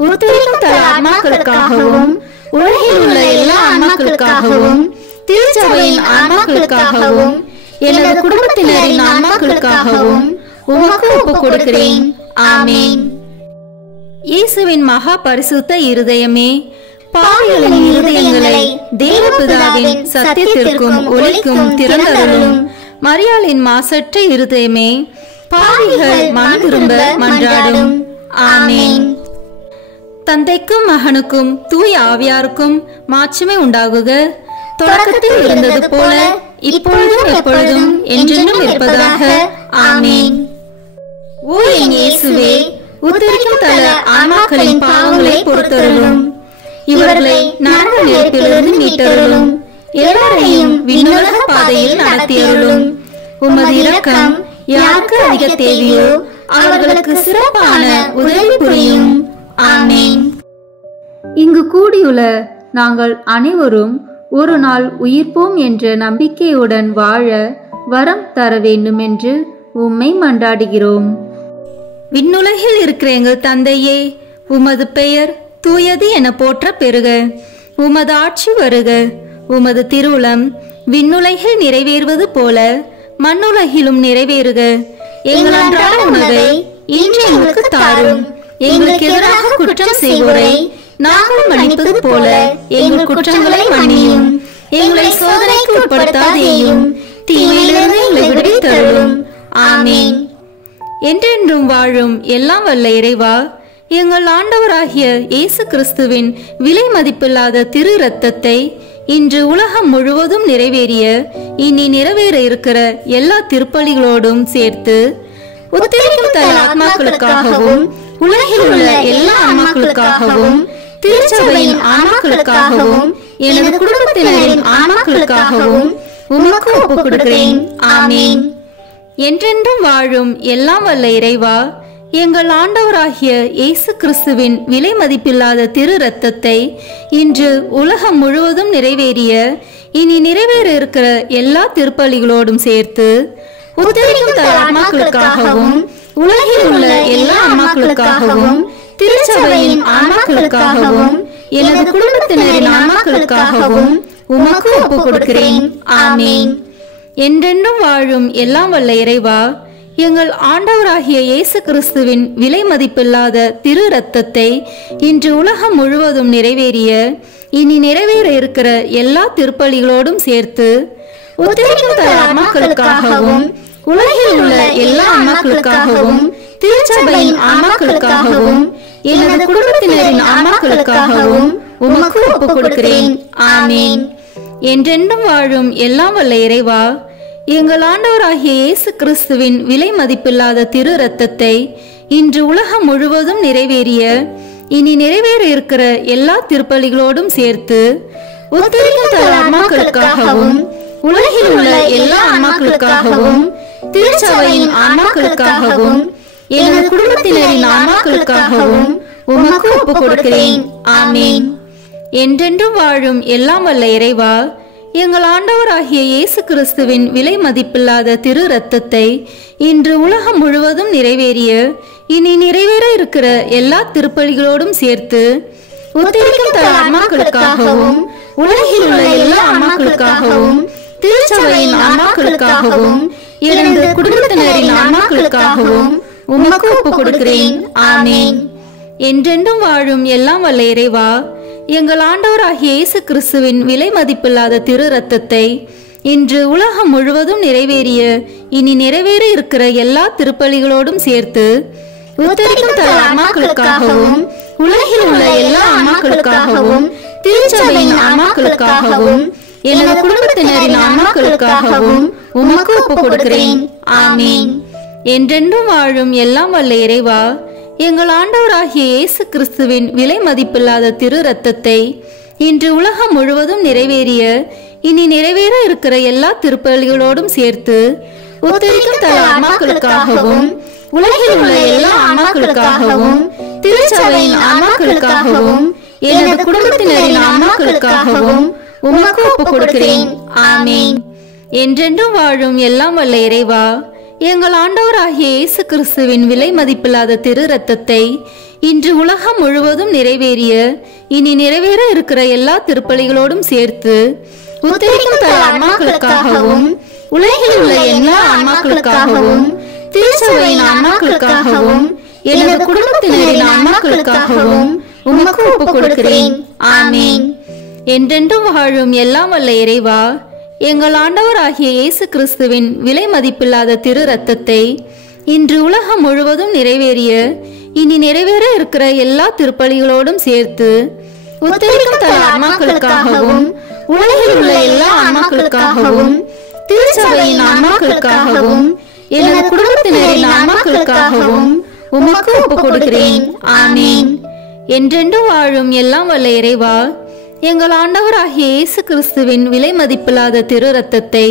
உத்தரிக்கும் தல ஆன்மாக்களுக்காகவும் உலகில் உள்ள எல்லா ஆன்மாக்களுக்காகவும் திருச்சபையின் ஆன்மாக்களுக்காகவும் எனது குடும்பத்தினரின் ஆன்மாக்களுக்காகவும் உமக்கு ஒப்புக் கொடுக்கிறேன். ஆமேன். இயேசுவின் மகா பரிசுத்த இருதயமே, பாவிகளின் இருதயங்களை தேவபிதாவின் சத்தியத்திற்கும் ஒளிக்கும் திறந்தருளும். மரியாளின் மாசற்ற இருதயமே, பாவிகள் மனம் திரும்ப மன்றாடும். ஆமேன். தந்தைக்கும் மகனுக்கும் தூய ஆவியாருக்கும் மாட்சிமை உண்டாகுக. தொடக்கத்தில் இருந்தது போல இப்பொழுதும் எப்பொழுதும் என்றென்றும் இருப்பதாக. ஆமேன். ஓ என் இயேசுவே, உத்தரிக்கும் தல ஆன்மாக்களின் பாவங்களை பொறுத்தருளும். இவர்களை நரக நெருப்பிலிருந்து மீட்டருளும். எல்லாரையும் விண்ணுலக பாதையில் நடத்தியருளும். உமது இரக்கம் யாருக்கு அதிக தேவையோ அவர்களுக்கு சிறப்பான உதவி புரியும். ஆமேன். இங்கு கூடியுள்ள நாங்கள் அனைவரும் ஒரு நாள் உயிர்ப்போம் என்ற நம்பிக்கையுடன் வாழ வரம் தர வேண்டும் என்று உம்மை மன்றாடுகிறோம். விண்ணுலகில் இருக்கிற எங்கள் தந்தையே, உமது பெயர் தூயது என போற்ற பெறுக. உமது ஆட்சி வருக. உமது திருவுளம் விண்ணுலகில் நிறைவேறுவது போல மண்ணுலகிலும் நிறைவேறுக. எங்கள் அன்றாட உணவை இன்று எங்களுக்கு தாரும். எங்களுக்கு எதிராக குற்றம் செய்வோரை நாங்கள் மன்னிப்பது போல எங்கள் குற்றங்களை மன்னியும். எங்களை சோதனைக்கு உட்படுத்தாதேயும், தீமையிலிருந்து எங்களை விடுவித்தருளும். ஆமேன். என்றென்றும் வாழும் எல்லாம் வல்ல இறைவா, எங்கள் ஆண்டவராகிய இயேசு கிறிஸ்துவின் விலை மதிப்பில்லாத திரு இரத்தத்தை இன்று உலகம் முழுவதும் நிறைவேறிய இனி நிறைவேற இருக்கிற எல்லா திருப்பலிகளோடும் சேர்த்து உத்தரிக்கும் தல ஆத்மாக்களுக்காகவும் உலகில் உள்ள எல்லா ஆன்மாக்களுக்காகவும் திருச்சபையின் ஆன்மாக்களுக்காகவும் எனது குடும்பத்தினரின் ஆன்மாக்களுக்காகவும் உமக்கு ஒப்புக் கொடுக்கிறேன். ஆமேன். என்றென்றும் வாழும் எல்லாம் வல்ல இறைவா, எங்கள் ஆண்டவராகிய இயேசு கிறிஸ்துவின் விலை மதிப்பில்லாத திரு இரத்தத்தை இன்று உலகம் முழுவதும் நிறைவேறிய இனி நிறைவேற இருக்கிற எல்லா திருப்பலிகளோடும் சேர்த்து உத்தரிக்கும் தல ஆன்மாக்களுக்காகவும் உலகில் உள்ள எல்லா ஆன்மாக்களுக்காகவும் திருச்சபையின் ஆன்மாக்களுக்காகவும் எனது குடும்பத்தினரின் ஆன்மாக்களுக்காகவும் உமக்கு ஒப்புக் கொடுக்கிறேன். ஆமேன். என்றென்றும் வாழும் எல்லாம் வல்ல இறைவா, எங்கள் ஆண்டவராகிய இயேசு கிறிஸ்துவின் விலை மதிப்பில்லாத திரு இரத்தத்தை இன்று உலகம் முழுவதும் நிறைவேறிய இனி நிறைவேற இருக்கிற எல்லா திருப்பலிகளோடும் சேர்த்து உத்தரிக்கும் தல ஆன்மாக்களுக்காகவும் உலகில் உள்ள எல்லா ஆன்மாக்களுக்காகவும் திருச்சபையின் ஆன்மாக்களுக்காகவும் எனது குடும்பத்தினரின் ஆன்மாக்களுக்காகவும் உமக்கு ஒப்புக் கொடுக்கிறேன். ஆமேன். என்றென்றும் வாழும் எல்லாம் வல்ல இறைவா, எங்கள் ஆண்டவராகிய இயேசு கிறிஸ்துவின் விலை மதிப்பில்லாத திரு இரத்தத்தை இன்று உலகம் முழுவதும் நிறைவேறிய இனி நிறைவேற இருக்கிற எல்லா திருப்பலிகளோடும் சேர்த்து உத்தரிக்கும் தல ஆன்மாக்களுக்காகவும் உலகில் உள்ள எல்லா ஆன்மாக்களுக்காகவும் திருச்சபையின் ஆன்மாக்களுக்காகவும் எனது குடும்பத்தினரின் ஆன்மாக்களுக்காகவும் உமக்கு ஒப்புக் கொடுக்கிறேன். ஆமேன். என்றென்றும் வாழும் எல்லாம் வல்ல இறைவா, எங்கள் ஆண்டவராகிய இயேசு கிறிஸ்துவின் விலை மதிப்பில்லாத திரு இரத்தத்தை இன்று உலகம் முழுவதும் நிறைவேறிய இனி நிறைவேற இருக்கிற எல்லா திருப்பலிகளோடும் சேர்த்து உத்தரிக்கும் தல ஆன்மாக்களுக்காகவும் உலகில் உள்ள எல்லா ஆன்மாக்களுக்காகவும் திருச்சபையின் ஆன்மாக்களுக்காகவும் எனது குடும்பத்தினரின் ஆன்மாக்களுக்காகவும் உமக்கு ஒப்புக் கொடுக்கிறேன். ஆமேன். என்றென்றும் வாழும் எல்லாம் வல்ல இறைவா, எங்கள் ஆண்டவராகிய இயேசு கிறிஸ்துவின் விலை மதிப்பில்லாத திரு இரத்தத்தை இன்று உலகம் முழுவதும் நிறைவேறிய இனி நிறைவேற இருக்கிற எல்லா திருப்பலிகளோடும் சேர்த்து உத்தரிக்கும் தல ஆன்மாக்களுக்காகவும் உலகில் உள்ள எல்லா ஆன்மாக்களுக்காகவும் திருச்சபையின் ஆன்மாக்களுக்காகவும் எனது குடும்பத்தினரின் ஆன்மாக்களுக்காகவும் உமக்கு ஒப்புக் கொடுக்கிறேன். ஆமேன். என்றென்றும் வாழும் எல்லாம் வல்ல இறைவா, எங்கள் ஆண்டவராகிய இயேசு கிறிஸ்துவின் விலை மதிப்பில்லாத திரு இரத்தத்தை இன்று உலகம் முழுவதும் நிறைவேறிய இனி நிறைவேற இருக்கிற எல்லா திருப்பலிகளோடும் சேர்த்து உத்தரிக்கும் தல ஆன்மாக்களுக்காகவும் உலகில் உள்ள எல்லா ஆன்மாக்களுக்காகவும் திருச்சபையின் ஆன்மாக்களுக்காகவும் எனது குடும்பத்தினரின் ஆன்மாக்களுக்காகவும் உமக்கு ஒப்புக் கொடுக்கிறேன். ஆமேன். என்றென்றும் வாழும் எல்லாம் வல்ல இறைவா, எங்கள் ஆண்டவராகிய இயேசு கிறிஸ்துவின் விலை மதிப்பில்லாத திரு இரத்தத்தை இன்று உலகம் முழுவதும் நிறைவேறிய இனி நிறைவேற இருக்கிற எல்லா திருப்பலிகளோடும் சேர்த்து உத்தரிக்கும் தல ஆன்மாக்களுக்காகவும் உலகில் உள்ள எல்லா ஆன்மாக்களுக்காகவும் திருச்சபையின் ஆன்மாக்களுக்காகவும் எனது குடும்பத்தினரின் ஆன்மாக்களுக்காகவும் உமக்கு ஒப்புக் கொடுக்கிறேன். ஆமீன். என்றென்றும் வாழும் எல்லாம் வல்ல இறைவா, எங்கள் ஆண்டவராகிய இயேசு கிறிஸ்துவின் விலை மதிப்பில்லாத திரு இரத்தத்தை இன்று உலகம் முழுவதும் நிறைவேறிய இனி நிறைவேற இருக்கிற எல்லா திருப்பலிகளோடும் சேர்த்து உத்தரிக்கும் தல ஆன்மாக்களுக்காகவும் உலகில் உள்ள எல்லா ஆன்மாக்களுக்காகவும் திருச்சபையின் ஆன்மாக்களுக்காகவும் எனது குடும்பத்தினரின் ஆன்மாக்களுக்காகவும் உமக்கு ஒப்புக் கொடுக்கிறேன். ஆமீன். என்றென்றும் வாழும் எல்லாம் வல்ல இறைவா, எங்கள் ஆண்டவராகிய இயேசு கிறிஸ்துவின் விலை மதிப்பில்லாத திரு இரத்தத்தை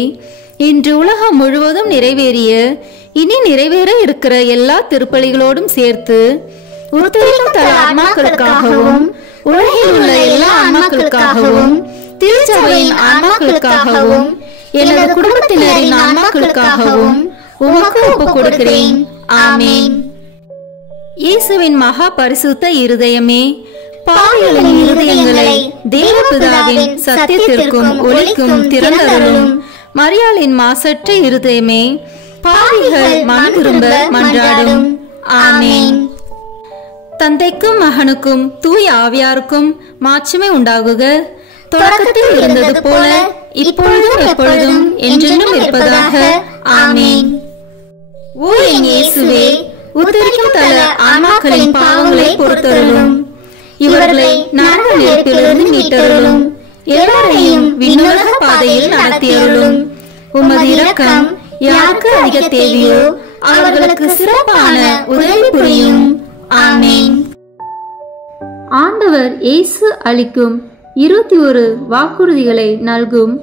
இன்று உலகம் முழுவதும் நிறைவேறிய இனி நிறைவேற இருக்கிற எல்லா திருப்பலிகளோடும் சேர்த்து உத்தரிக்கும் தல ஆன்மாக்களுக்காகவும் உலகில் உள்ள எல்லா ஆன்மாக்களுக்காகவும் திருச்சபையின் ஆன்மாக்களுக்காகவும் எனது குடும்பத்தினரின் ஆன்மாக்களுக்காகவும் உமக்கு ஒப்புக் கொடுக்கிறேன். ஆமீன். இயேசுவின் மகா பரிசுத்த இருதயமே, பாவிகளின் இருதயங்களை தேவபிதாவின் சத்தியத்திற்கும் ஒளிக்கும் திறந்தருளும். மரியாளின் மாசற்ற இருதயமே, பாவிகள் மனம் திரும்ப மன்றாடும். ஆமீன். தந்தைக்கும் மகனுக்கும் தூய ஆவியாருக்கும் மாட்சிமை உண்டாகுக. தொடக்கத்தில் இருந்தது போல இப்பொழுதும் எப்பொழுதும் என்றென்றும் இருப்பதாக. ஆமீன். ஓ என் இயேசுவே, உத்தரிக்கும் தல ஆன்மாக்களின் பாவங்களை பொறுத்தருளும். இவர்களை நரக நெருப்பிலிருந்து மீட்டருளும். எல்லாரையும் விண்ணுலக பாதையில் நடத்தியருளும். உமது இரக்கம் யாருக்கு அதிக தேவையோ அவர்களுக்கு சிறப்பான உதவி புரியும். ஆமீன். ஆண்டவர் இயேசு அளிக்கும் 21 வாக்குறுதிகளை நல்கும்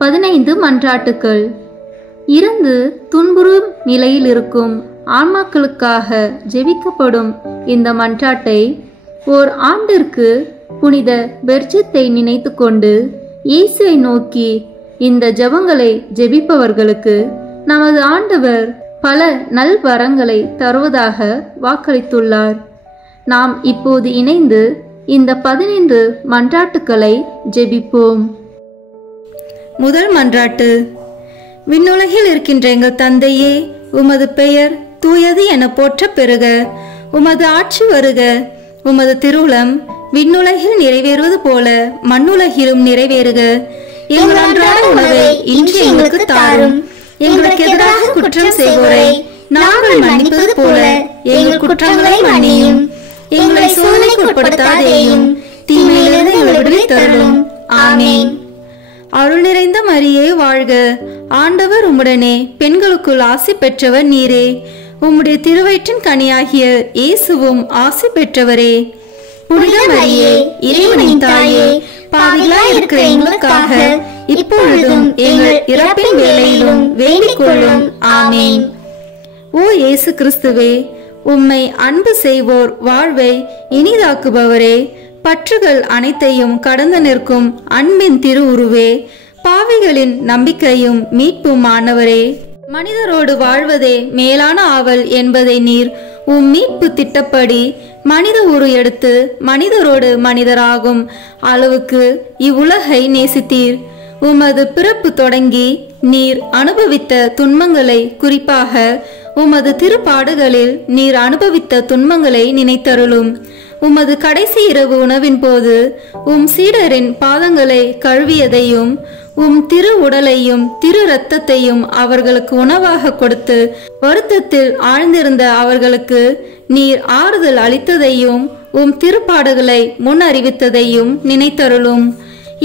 15 மன்றாட்டுக்கள். இறந்து துன்புறும் நிலையில் இருக்கும் ஆன்மாக்களுக்காக ஜெபிக்கப்படும் இந்த மன்றாட்டை ஓர் ஆண்டிற்கு புனித பெர்ஜத்தை நினைத்து கொண்டு இயேசுவை நோக்கி இந்த ஜெபங்களை ஜெபிப்பவர்களுக்கு நமது ஆண்டவர் பல நல்வரங்களை தருவதாக வாக்களித்துள்ளார். நாம் இப்போது இணைந்து இந்த 15 மன்றாட்டுக்களை ஜெபிப்போம். முதல் மன்றாட்டு. விண்ணுலகில் இருக்கின்ற எங்கள் தந்தையே, உமது பெயர் தூயது என போற்ற பெறுக. உமது ஆட்சி வருக. உமது திருவுளம் விண்ணுலகில் நிறைவேறுவது போல மண்ணுலகிலும் நிறைவேறுக. எங்கள் அன்றாட உணவை இன்று எங்களுக்கு தாரும். எங்களுக்கு எதிராக குற்றம் செய்வோரை நாங்கள் மன்னிப்பது போல எங்கள் குற்றங்களை மன்னியும். எங்களை சோதனைக்கு உட்படுத்தாதேயும், தீமையிலிருந்து எங்களை விடுவித்தருளும். ஆமீன். அருள் நிறைந்த மரியே வாழ்க. ஆண்டவர் உம்முடனே, பெண்களுக்குள் ஆசி பெற்றவர் நீரே. உம்முடைய திருவயிற்றின் கனியாகிய இயேசுவும் ஆசி பெற்றவரே. புனித மரியே, இறைவனின் தாயே, பாவிகளாய் இருக்கிற எங்களுக்காக இப்பொழுதும் எங்கள் இறப்பின் வேளையிலும் வேண்டிக் கொள்ளும். ஆமீன். ஓ இயேசு கிறிஸ்துவே, உம்மை அன்பு செய்வோர் வாழ்வை இனிதாக்குபவரே, பற்றுகள் அனைத்தையும் கடந்து நிற்கும் அன்பின் திருவுருவே, பாவிகளின் நம்பிக்கையும் மீட்பும் ஆனவரே, மனிதரோடு வாழ்வதே மேலான ஆவல் என்பதை நீர் உம் மீட்பு திட்டப்படி மனித உரு எடுத்து மனிதரோடு மனிதராகும் அளவுக்கு இவ்வுலகை நேசித்தீர். உமது பிறப்பு தொடங்கி நீர் அனுபவித்த துன்பங்களை, குறிப்பாக உமது திருப்பாடுகளில் நீர் அனுபவித்த துன்பங்களை நினைத்தருளும். உமது கடைசி இரவு உணவின் போது உம் சீடரின் பாதங்களை கழுவியதையும் உம் திரு உடலையும் திரு இரத்தத்தையும் அவர்களுக்கு உணவாக கொடுத்து வருத்தத்தில் ஆழ்ந்திருந்த அவர்களுக்கு நீர் ஆறுதல் அளித்ததையும் உம் திருப்பாடுகளை முன் அறிவித்ததையும் நினைத்தருளும்.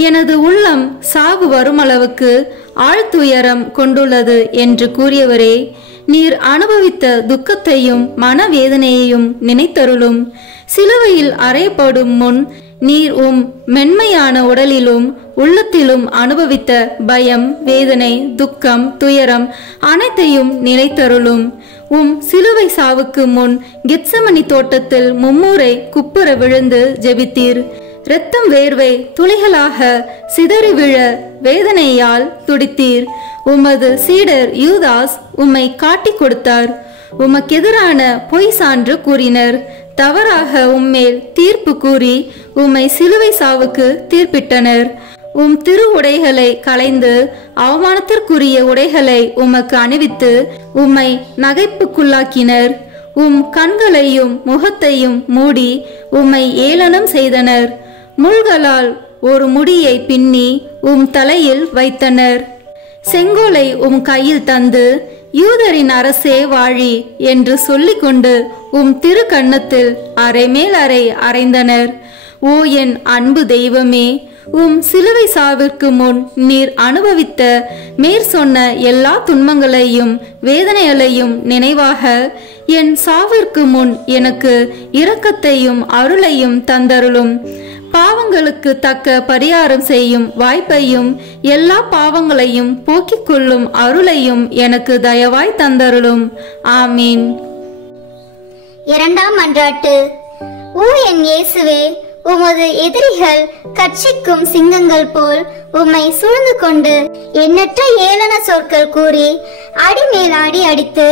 எனது உள்ளம் சாவு வருமளவுக்கு ஆழ்துயரம் கொண்டுள்ளது என்று கூறியவரே, நீர் அனுபவித்த துக்கத்தையும் மனவேதனையையும் நினைத்தருளும். சிலுவையில் அறையப்படும் முன் நீர் உம் மென்மையான உடலிலும் உள்ளத்திலும் அனுபவித்த பயம், வேதனை, துக்கம், துயரம் அனைத்தையும் நினைத்தருளும். உம் சிலுவை சாவுக்கு முன் கெத்சமனி தோட்டத்தில் மும்முறை குப்புற விழுந்து ஜெபித்தீர். இரத்தம் வேர்வை துளிகளாக சிதறி விழ வேதனையால் துடித்தீர். உமது சீடர் யூதாஸ் உம்மை காட்டிக் கொடுத்தார். உமக்கெதிரான பொய் சான்று கூறினர். தவறாக உம்மேல் தீர்ப்பு கூறி உம்மை சிலுவை சாவுக்கு தீர்ப்பிட்டனர். உம் திரு உடைகளை களைந்து அவமானத்திற்குரிய உடைகளை உமக்கு அணிவித்து உம்மை நகைப்புக்குள்ளாக்கினர். உம் கண்களையும் முகத்தையும் மூடி உம்மை ஏளனம் செய்தனர். முள்களால் ஒரு முடியை பின்னி உம் தலையில் வைத்தனர். செங்கோலை உம் கையில் தந்து யூதரின் அரசே வாழி என்று சொல்லிக்கொண்டு உம் திரு கன்னத்தில் அரை மேல் அறை அறைந்தனர். ஓ என் அன்பு தெய்வமே, உம் சிலுவை சாவிற்கு முன் நீர் அனுபவித்த மேற் சொன்ன எல்லா துன்பங்களையும் வேதனைகளையும் நினைவாக என் சாவிற்கு முன் எனக்கு இரக்கத்தையும் அருளையும் தந்தருளும். பாவங்களுக்கு தக்க பரிகாரம் செய்யும் வாய்ப்பையும் எல்லா பாவங்களையும் போக்கிக் கொள்ளும் அருளையும் எனக்கு தயவாய் தந்தருளும். ஆமீன். இரண்டாம் மன்றாட்டு. ஓ என் இயேசுவே, உமது எதிரிகள் கட்சிக்கும் சிங்கங்கள் போல் உம்மை சூழ்ந்து கொண்டு எண்ணற்ற ஏளன சொற்கள் கூறி அடிமேல் அடி அடித்து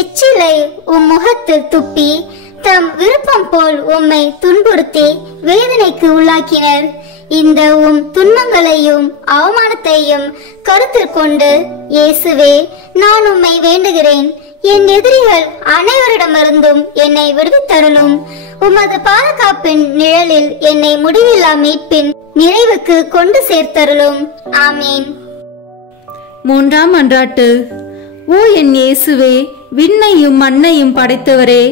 எச்சிலை உம் முகத்தில் துப்பி தம் விருப்பம் போல் உம்மை துன்புறுத்தி வேதனைக்கு உள்ளாக்கினர். இந்த உம் துன்பங்களையும் அவமானத்தையும் கருத்தில் கொண்டு இயேசுவே, நான் உம்மை வேண்டுகிறேன். என் எதிரிகள் அனைவரிடமிருந்தும் என்னை விடுவித்தருளும். உமது பாதுகாப்பின் நிழலில் என்னை முடிவில்லா மீட்பின் நிறைவுக்கு கொண்டு சேர்த்தருளும். ஆமீன். மூன்றாம் மன்றாட்டு. ஓ என் இயேசுவே, விண்ணையும் மண்ணையும் படைத்தவரே,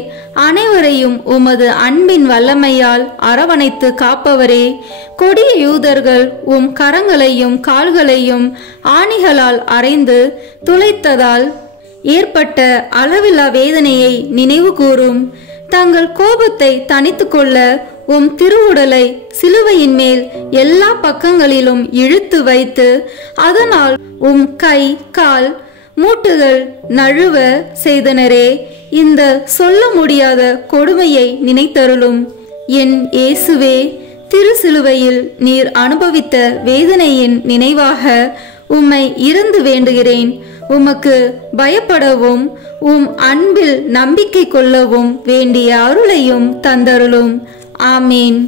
அனைவரையும் உமது அன்பின் வல்லமையால் அரவணைத்து காப்பவரே, கொடிய யூதர்கள் உம் கரங்களையும் கால்களையும் ஆணிகளால் அறைந்து துளைத்ததால் ஏற்பட்ட அளவில்லா வேதனையை நினைவு கூறும். தங்கள் கோபத்தை தணித்து கொள்ள உம் திருவுடலை சிலுவையின் மேல் எல்லா பக்கங்களிலும் இழுத்து வைத்து அதனால் உம் கை கால் மூட்டுகள் நழுவ செய்தனரே, இந்த சொல்ல முடியாத கொடுமையை நினைத்தருளும். என் இயேசுவே, திரு சிலுவையில் நீர் அனுபவித்த வேதனையின் நினைவாக உம்மை இருந்து வேண்டுகிறேன். உமக்கு பயப்படவும் உம் அன்பில் நம்பிக்கை கொள்ளவும் வேண்டிய அருளையும் தந்தருளும். ஆமீன்.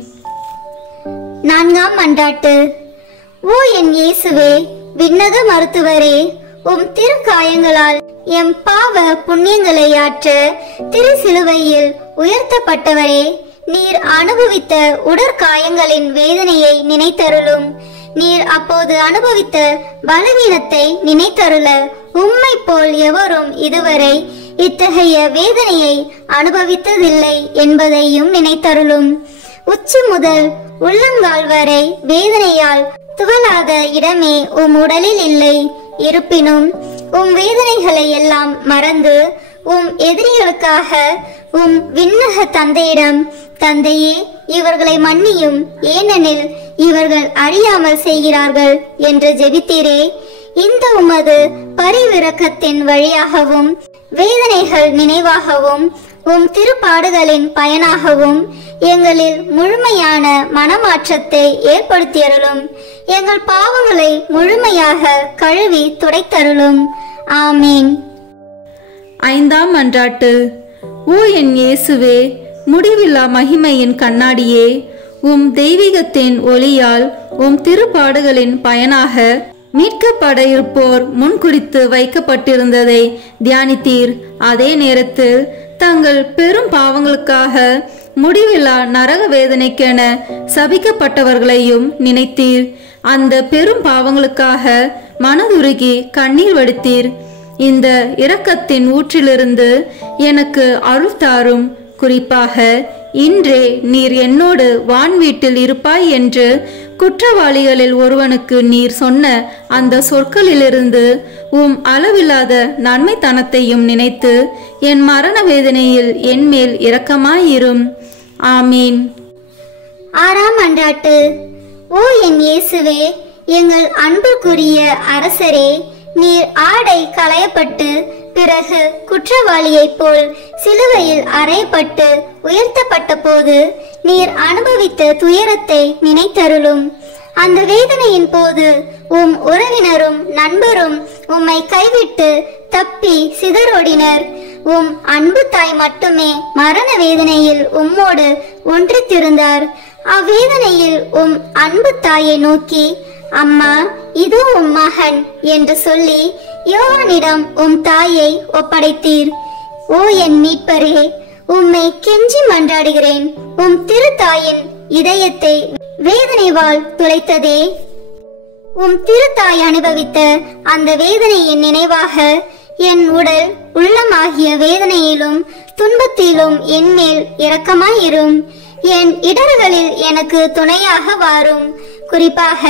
நான்காம் மன்றாட்டு. ஓ என் இயேசுவே, விண்ணக மருத்துவரே, உம் திரு காயங்களால் எம் பாவ புண்ணியங்களை ஆற்ற திரு சிலுவையில் உயர்த்தப்பட்டவரே, நீர் அனுபவித்த உடற்காயங்களின் வேதனையை நினைத்தருளும். நீர் அப்போது அனுபவித்த பலவீனத்தை நினைத்தருள உம்மை போல் எவரும் இதுவரை இத்தகைய வேதனையை அனுபவித்ததில்லை என்பதையும் நினைத்தருளும். உச்சி முதல் உள்ளங்கால் வரை வேதனையால் துவளாத இடமே உம் உடலில் இல்லை. இருப்பினும் உம் வேதனைகளை எல்லாம் மறந்து உம் எதிரிகளுக்காக உம் விண்ணக தந்தையிடம், தந்தையே, இவர்களை மன்னியும், ஏனெனில் இவர்கள் அறியாமல் செய்கிறார்கள் என்று ஜெபித்தீரே. இந்த உமது பரிவிரக்கத்தின் வழியாகவும் வேதனைகள் நினைவாகவும் உம் திருப்பாடுகளின் பயனாகவும் எங்களில் முழுமையான மனமாற்றத்தை ஏற்படுத்தியருளும். எங்கள் பாவங்களை முழுமையாக கழுவி துடைத்தருளும். ஆமீன். ஐந்தாம் மன்றாட்டு. ஓ என் இயேசுவே, முடிவில்லா மகிமையின் கண்ணாடியே, உம் தெய்வீகத்தின் ஒளியால் உம் திருப்பாடுகளின் பயனாக மீட்கப்பட இருப்போர் முன்குறித்து வைக்கப்பட்டிருந்ததை தியானித்தீர். அதே நேரத்தில் தங்கள் பெரும் பாவங்களுக்காக முடிவில்லா நரக வேதனைக்கென சபிக்கப்பட்டவர்களையும் நினைத்தீர். அந்த பெரும் பாவங்களுக்காக மனதுருகி கண்ணீர் வடித்தீர். இந்த இரக்கத்தின் ஊற்றிலிருந்து எனக்கு அருள் தாரும். குறிப்பாக இன்றே நீர் என்னோடு வான் வீட்டில் இருப்பாய் என்று குற்றவாளிகளில் ஒருவனுக்கு நீர் சொன்ன அந்த சொற்களிலிருந்து உம் அளவில்லாத நன்மைத்தனத்தையும் நினைத்து என் மரண வேதனையில் என் மேல் இரக்கமாயிரும். ஆமீன். ஆறாம் மன்றாட்டு. ஓ என் இயேசுவே, எங்கள் அன்புக்குரிய அரசரே, நீர் ஆடை களையப்பட்டு பிறகு குற்றவாளியைப் போல் சிலுவையில் அறையப்பட்டு உயர்த்தப்பட்ட போது நீர் அனுபவித்த துயரத்தை நினைத்தருளும். அந்த வேதனையின் போது உம் உறவினரும் நண்பரும் உம்மை கைவிட்டு தப்பி சிதறோடினர். உம் அன்பு தாய் மட்டுமே மரண வேதனையில் உம்மோடு ஒன்றித்திருந்தார். அவ்வேதனையில் உம் அன்பு தாயை நோக்கி, அம்மா, இது உம் மகன் என்று சொல்லி யோவானிடம் உம் தாயை ஒப்படைத்தீர். ஓ என் மீட்பரே, உம்மை கெஞ்சி மன்றாடுகிறேன். உம் திருத்தாயின் இதயத்தை வேதனைவால் துளைத்ததே. உம் திருத்தாய் அனுபவித்த அந்த வேதனையின் நினைவாக என் உடல் உள்ளமாகிய வேதனையிலும் துன்பத்திலும் என்மேல் இரக்கமாயிரும். என் இடர்களில் எனக்கு துணையாக வாரும். குறிப்பாக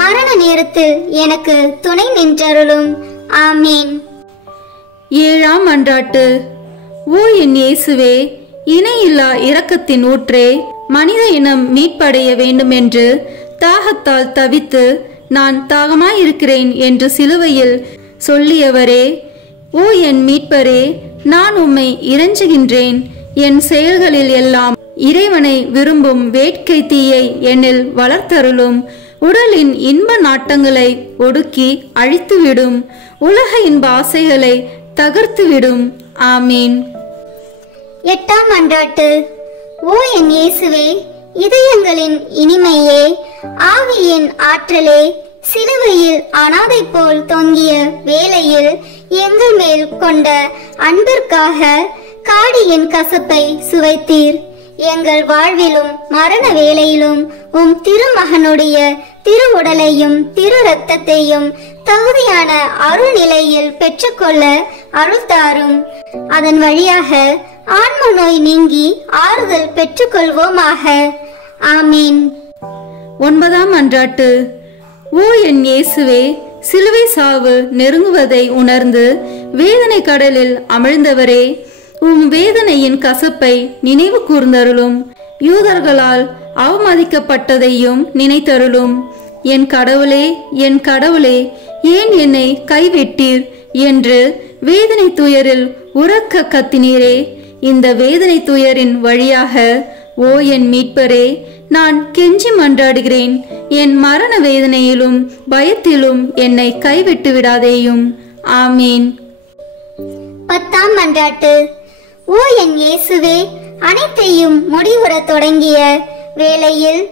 மரண நேரத்தில் எனக்கு துணை நின்றருளும். ஆமீன். 7ஆம் மன்றாட்டு. ஓ என் இயேசுவே, இணையில்லா இரக்கத்தின் ஊற்றே, மனித இனம் மீட்படைய வேண்டுமென்று தாகத்தால் தவித்து நான் தாகமாயிருக்கிறேன் என்று சிலுவையில் சொல்லியவரே, ஓ என் மீட்பரே, நான் உம்மை இறைஞ்சுகின்றேன். என் செயல்களில் எல்லாம் இறைவனை விரும்பும் வேட்கை தீயை என்னில் வளர்த்தருளும். உடலின் இன்ப நாட்டங்களை ஒடுக்கி அழித்துவிடும். உலக இன்ப ஆசைகளை தகர்த்துவிடும். ஆமீன். 8ஆம் மன்றாட்டு. ஓ என் இயேசுவே, இதயங்களின் இனிமையே, ஆவியின் ஆற்றலே, சிலுவையில் அனாதை போல் தொங்கிய வேளையில் எங்கள் மேல் கொண்ட அன்பிற்காக காடியின் கசப்பை சுவைத்தீர். எங்கள் வாழ்விலும் மரண வேளையிலும் உம் திருமகனுடைய திருவுடலையும் திரு ரத்தத்தையும் தகுதியான அருள் நிலையில் பெற்றுக்கொள்ள அருள்தாரும். அதன் வழியாக ஆன்ம நோய் நீங்கி ஆறுதல் பெற்றுக்கொள்வோமாக. ஆமீன். 9ஆம் மன்றாட்டு. ஓ என் இயேசுவே, சிலுவை சாவு நெருங்குவதை உணர்ந்து வேதனை கடலில் அமிழ்ந்தவரே, உம் வேதனையின் கசப்பை நினைவு கூர்ந்தருளும். யூதர்களால் அவமதிக்கப்பட்டதையும் நினைத்தருளும். என் கடவுளே, என் கடவுளே, ஏன் என்னை கைவிட்டீர் என்று வேதனை துயரில் உரக்க கத்தினீரே. இந்த வேதனை துயரின் வழியாக ஓ என் மீட்பரே, நான் கெஞ்சி மன்றாடுகிறேன். என் மரண வேதனையிலும் பயத்திலும் என்னை கைவிட்டு விடாதேயும். ஆமீன். 10ஆம் மன்றாட்டு. ஓ என் இயேசுவே, அனைத்தையும் முடிவுற தொடங்கிய வேளையில்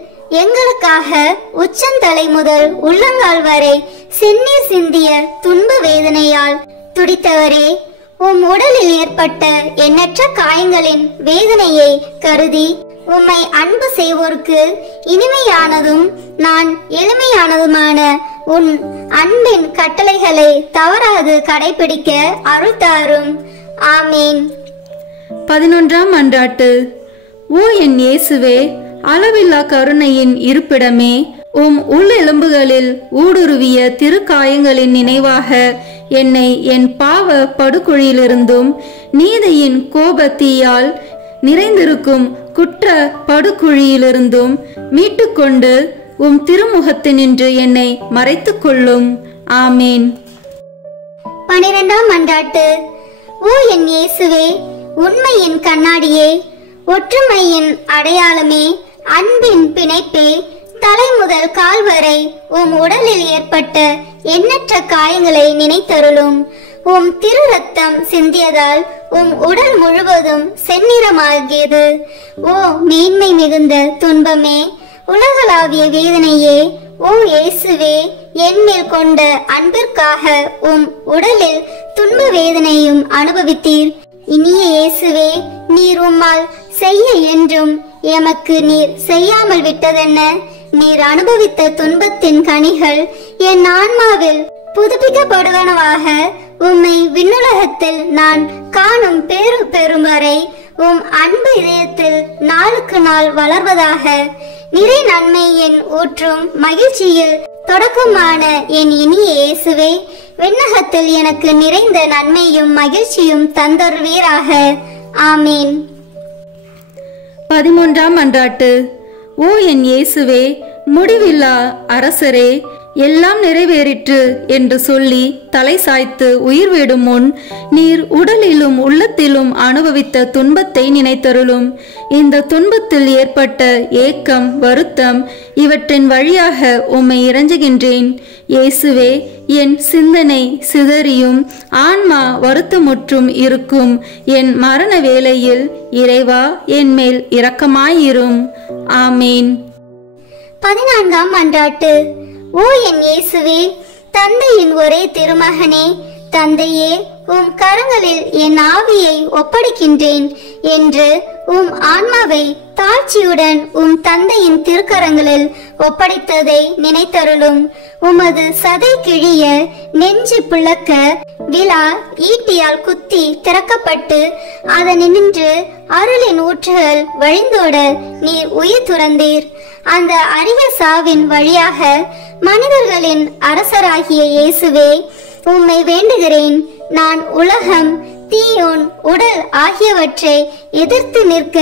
எங்களுக்காக உச்சந்தலை முதல் உள்ளங்கால் வரை செந்நீர் சிந்திய துன்ப வேதனையால் துடித்தவரே, உம் உடலில் ஏற்பட்ட எண்ணற்ற காயங்களின் வேதனையை கருதி உம்மை அன்பு செய்வோருக்கு இனிமையானதும் நான் எளிமையானதுமான உன் அன்பின் கட்டளைகளை தவறாது கடைபிடிக்க அருள் தாரும். ஆமீன். 11ஆம் மன்றாட்டு. ஓ என் இயேசுவே, அளவில்லா கருணையின் இருப்பிடமே, உம் உள்ளெலும்புகளில் ஊடுருவிய திருக்காயங்களின் நினைவாக என்னை என் பாவ படுகுழியிலிருந்தும் நீதியின் கோபத்தீயால் நிறைந்திருக்கும் குற்ற படுகுழியிலிருந்தும் மீட்டுக்கொண்டு உம் திருமுகத்தினின்று என்னை மறைத்துக் கொள்ளும். ஆமீன். 12ஆம் மன்றாட்டு. ஓ என் இயேசுவே, உண்மையின் கண்ணாடியே, ஒற்றுமையின் அடையாளமே, அன்பின் பிணைப்பே, தலை முதல் கால் வரை உம் உடலில் ஏற்பட்ட எண்ணற்ற காயங்களை நினைத்தருளும். உம் திரு ரத்தம் சிந்தியதால் உம் உடல் முழுவதும் செந்நிறமாகியது. ஓ மேன்மை மிகுந்த துன்பமே, உலகளாவிய வேதனையே, ஓ இயேசுவே, என்மேல் கொண்ட அன்பிற்காக உம் உடலில் துன்ப வேதனையும் அனுபவித்தீர். இனிய இயேசுவே, நீர் உம்மால் செய்ய என்றும் எமக்கு நீர் செய்யாமல் விட்டதென்ன? நீர் அனுபவித்த துன்பத்தின் கனிகள் என் ஆன்மாவில் புதுப்பிக்கப்படுவனவாக உம்மை விண்ணுலகத்தில் நான் காணும் பேரு பெறும் வரை உம் அன்பு இதயத்தில் நாளுக்கு நாள் வளர்வதாக. நிறை நன்மையின் ஊற்றும் மகிழ்ச்சியில் தொடக்கமான என் இனிய இயேசுவே, விண்ணகத்தில் எனக்கு நிறைந்த நன்மையும் மகிழ்ச்சியும் தந்தருவீராக. ஆமீன். 13ஆம் மன்றாட்டு. ஓ என் இயேசுவே, முடிவில்லா அரசரே, எல்லாம் நிறைவேறிற்று என்று சொல்லி தலை சாய்த்து உயிர் விடும் முன் நீர் உடலிலும் உள்ளத்திலும் அனுபவித்த துன்பத்தை நினைத்தருளும். இந்த துன்பத்தில் ஏற்பட்ட ஏக்கம், வருத்தம் இவற்றின் வழியாக உம்மை இறைஞ்சுகின்றேன். இயேசுவே, என் சிந்தனை சிதறியும் ஆன்மா வருத்தமுற்றும் இருக்கும் என் மரண வேளையில் இறைவா என் மேல் இரக்கமாயிரும். ஆமீன். 14ஆம் மன்றாட்டு. ஓ என் இயேசுவே, தந்தையின் ஒரே திருமகனே, தந்தையே, உம் கரங்களில் என் ஆவியை ஒப்படைக்கின்றேன் என்று உம் ஆன்மாவை தாழ்ச்சியுடன் உம் தந்தையின் திருக்கரங்களில் ஒப்படைத்ததை நினைத்தருளும். உமது சதை கிழிய, நெஞ்சு பிளக்க, விழா ஈட்டியால் குத்தி திறக்கப்பட்டு அதனின்று அருளின் ஊற்றுகள் வழிந்தோட நீர் உயிர் துறந்தீர். அந்த அரிய சாவின் வழியாக மனிதர்களின் அரசராகிய இயேசுவே, உம்மை வேண்டுகிறேன். நான் உலகம், தீயோன், உடல் ஆகியவற்றை எதிர்த்து நிற்க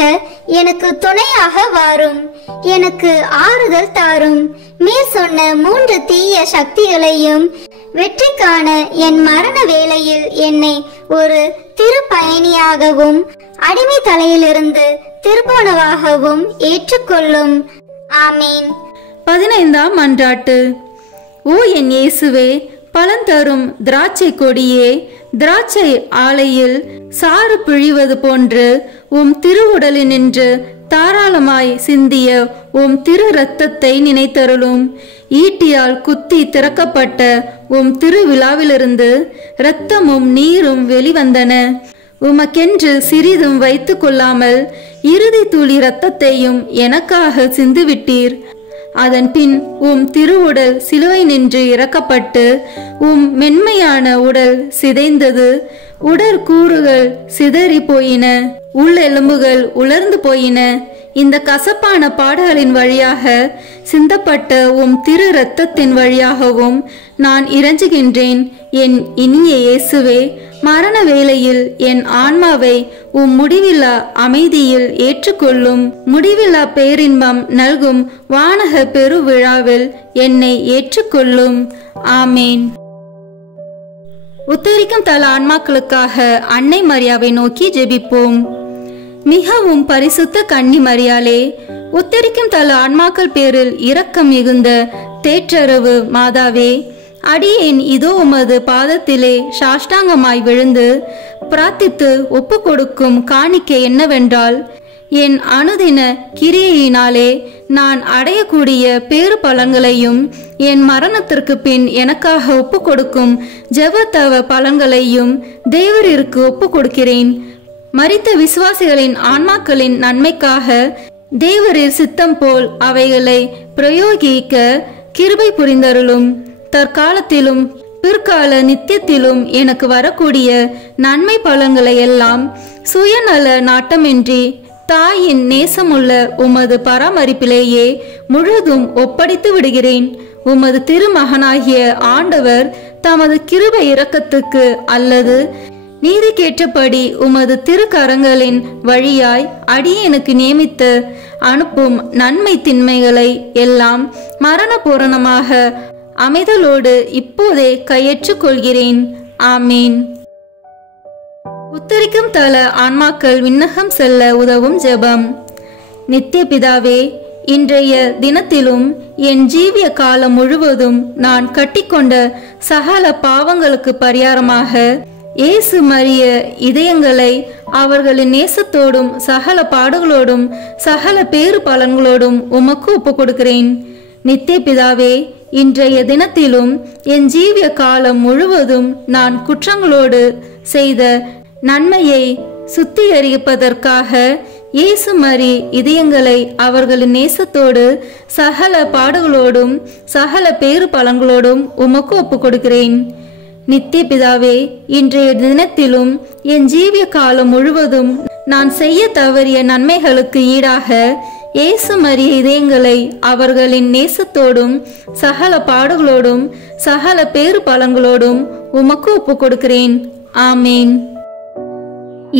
எனக்கு துணையாக வாரும். எனக்கு ஆறுதல் தாரும். மேற் சொன்ன 3 தீய சக்திகளையும் வெற்றி காண என் மரண வேளையில் என்னை ஒரு திருப்பயணியாகவும் அடிமை தலையிலிருந்து திருப்போனவாகவும் ஏற்றுக்கொள்ளும். ஆமீன். 15ஆம் மன்றாட்டு. ஓ என் இயேசுவே, பலந்தரும் திராட்சை கொடியே, திராட்சை ஆலையில் சாறு பிழிவது போன்று உம் திருவுடலினின்று தாராளமாய் சிந்திய உம் திரு இரத்தத்தை நினைத்தருளும். ஈட்டியால் குத்தி திறக்கப்பட்ட உம் திருவிழாவிலிருந்து இரத்தமும் நீரும் வெளிவந்தன. உமக்கென்று சிறிதும் வைத்து கொள்ளாமல் இறுதி துளி இரத்தத்தையும் எனக்காக சிந்துவிட்டீர். அதன் பின் உம் திருவுடல் சிலுவை நின்று இறக்கப்பட்டு உம் மென்மையான உடல் சிதைந்தது. உடற்கூறுகள் சிதறி போயின, உள்ளெலும்புகள் உலர்ந்து போயின. இந்த கசப்பான பாடுகளின் வழியாக சிந்தப்பட்ட உம் திரு இரத்தத்தின் வழியாகவும் நான் இறைஞ்சுகின்றேன். என் இனிய இயேசுவே, மரண வேளையில் என் ஆன்மாவை உம் முடிவில்லா அமைதியில் ஏற்றுக்கொள்ளும். முடிவில்லா பேரின்பம் நல்கும் வானக பெருவிழாவில் என்னை ஏற்றுக்கொள்ளும். ஆமேன். உத்தரிக்கும் தல ஆன்மாக்களுக்காக அன்னை மரியாவை நோக்கி ஜெபிப்போம். மிகவும் பரிசுத்த கன்னி மரியாளே, உத்தரிக்கும் தல ஆன்மாக்கள் பேரில் இரக்கம் மிகுந்த தேற்றரவு மாதாவே, அடியேன் இதோ உமது பாதத்திலே சாஷ்டாங்கமாய் விழுந்து பிரார்த்தித்து ஒப்பு கொடுக்கும் காணிக்கை என்னவென்றால், என் அனுதின கிரியையினாலே நான் அடையக்கூடிய பேறு பலன்களையும் என் மரணத்திற்கு பின் எனக்காக ஒப்பு கொடுக்கும் ஜெபத்தவ பலன்களையும் தேவரிற்கு ஒப்பு கொடுக்கிறேன். மரித்த விசுவாசிகளின் ஆன்மாக்களின் நன்மைக்காக தேவரின் சித்தம் போல் அவைகளை பிரயோகிக்க கிருபை புரிந்தருளும். தற்காலத்திலும் பிற்கால நித்தியத்திலும் எனக்கு வரக்கூடிய நன்மை பலன்களை எல்லாம் சுயநல நாட்டமின்றி தாயின் நேசமுள்ள உமது பராமரிப்பிலேயே முழுதும் ஒப்படைத்து விடுகிறேன். உமது திருமகனாகிய ஆண்டவர் தமது கிருபை இரக்கத்துக்கு அல்லது நீதிக்கேற்றபடி உமது திருக்கரங்களின் வழியாய் அடியேனுக்கு நியமித்து அனுப்பும் நன்மை திண்மைகளை எல்லாம் மரண பூரணமாக அமைதலோடு இப்போதே கையேற்றுக் கொள்கிறேன். ஆமீன். உத்தரிக்கும் தல ஆன்மாக்கள் விண்ணகம் செல்ல உதவும் ஜெபம். நித்திய பிதாவே, இன்றைய தினத்திலும் என் ஜீவிய காலம் முழுவதும் நான் கட்டிக்கொண்ட சகல பாவங்களுக்கு பரிகாரமாக இயேசு மரிய இதயங்களை அவர்களின் நேசத்தோடும் சகல பாடுகளோடும் சகல பேறு பலன்களோடும் உமக்கு ஒப்பு கொடுக்கிறேன். நித்திய பிதாவே, இன்றைய தினத்திலும் என் ஜீவிய காலம் முழுவதும் நான் குற்றங்களோடு செய்த நன்மையை சுத்திகரிப்பதற்காக இயேசு மரி இதயங்களை அவர்களின் நேசத்தோடு சகல பாடுகளோடும் சகல பேறு பலன்களோடும் உமக்கு ஒப்பு கொடுக்கிறேன். நித்திய பிதாவே, இன்றைய தினத்திலும் என் ஜீவிய காலம் முழுவதும் நான் செய்ய தவறிய நன்மைகளுக்கு ஈடாக இயேசு மரிய இதயங்களை அவர்களின் நேசத்தோடும் சகல பாடுகளோடும் சகல பேறு பலன்களோடும் உமக்கு ஒப்பு கொடுக்கிறேன். ஆமீன்.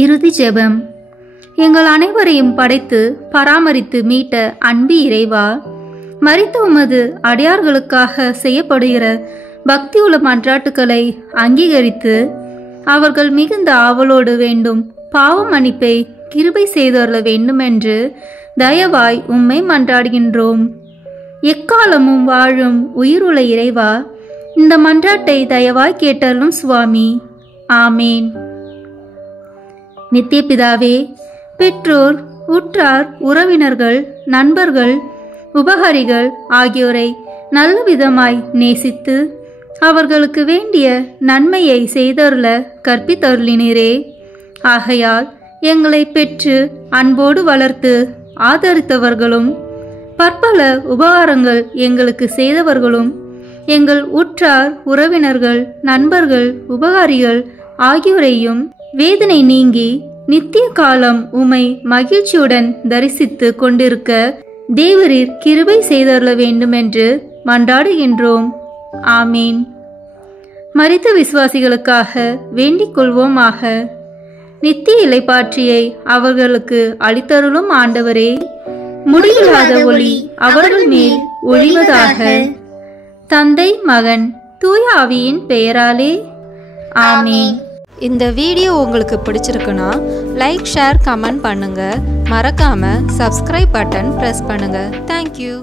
இறுதி ஜெபம். எங்கள் அனைவரையும் படைத்து பராமரித்து மீட்ட அன்பு இறைவா, மரித்த உமது அடியார்களுக்காக செய்யப்படுகிற பக்தியுள்ள மன்றாட்டுக்களை அங்கீகரித்து அவர்கள் மிகுந்த ஆவலோடு வேண்டும் பாவ மன்னிப்பை கிருபை செய்தருள வேண்டுமென்று தயவாய் உம்மை மன்றாடுகின்றோம். எக்காலமும் வாழும் உயிருள்ள இறைவா, இந்த மன்றாட்டை தயவாய் கேட்டருளும் சுவாமி. ஆமேன். நித்திய பிதாவே, பெற்றோர், உற்றார், உறவினர்கள், நண்பர்கள், உபகாரிகள் ஆகியோரை நல்ல விதமாய் நேசித்து அவர்களுக்கு வேண்டிய நன்மையை செய்தருள கற்பித்தருளினரே. ஆகையால் எங்களை பெற்று அன்போடு வளர்த்து ஆதரித்தவர்களும் பற்பல உபகாரங்கள் எங்களுக்கு செய்தவர்களும் எங்கள் உற்றார், உறவினர்கள், நண்பர்கள், உபகாரிகள் ஆகியோரையும் வேதனை நீங்கி நித்திய காலம் உமை மகிழ்ச்சியுடன் தரிசித்து கொண்டிருக்க தேவரீர் கிருபை செய்தருள வேண்டுமென்று மன்றாடுகின்றோம். ஆமீன். மரித்த விசுவாசிகளுக்காக வேண்டிக் கொள்வோமாக. நித்திய இளைப்பாற்றியை அவர்களுக்கு அளித்தருளும் ஆண்டவரே, முடிவில்லாத ஒளி அவர்கள் மேல் ஒளிவதாக. தந்தை, மகன், தூய ஆவியின் பெயராலே ஆமீன். இந்த வீடியோ உங்களுக்கு பிடிச்சிருக்குன்னா லைக், ஷேர், கமெண்ட் பண்ணுங்க. மறக்காம சப்ஸ்கிரைப் பட்டன் பிரஸ் பண்ணுங்க. தேங்க்யூ.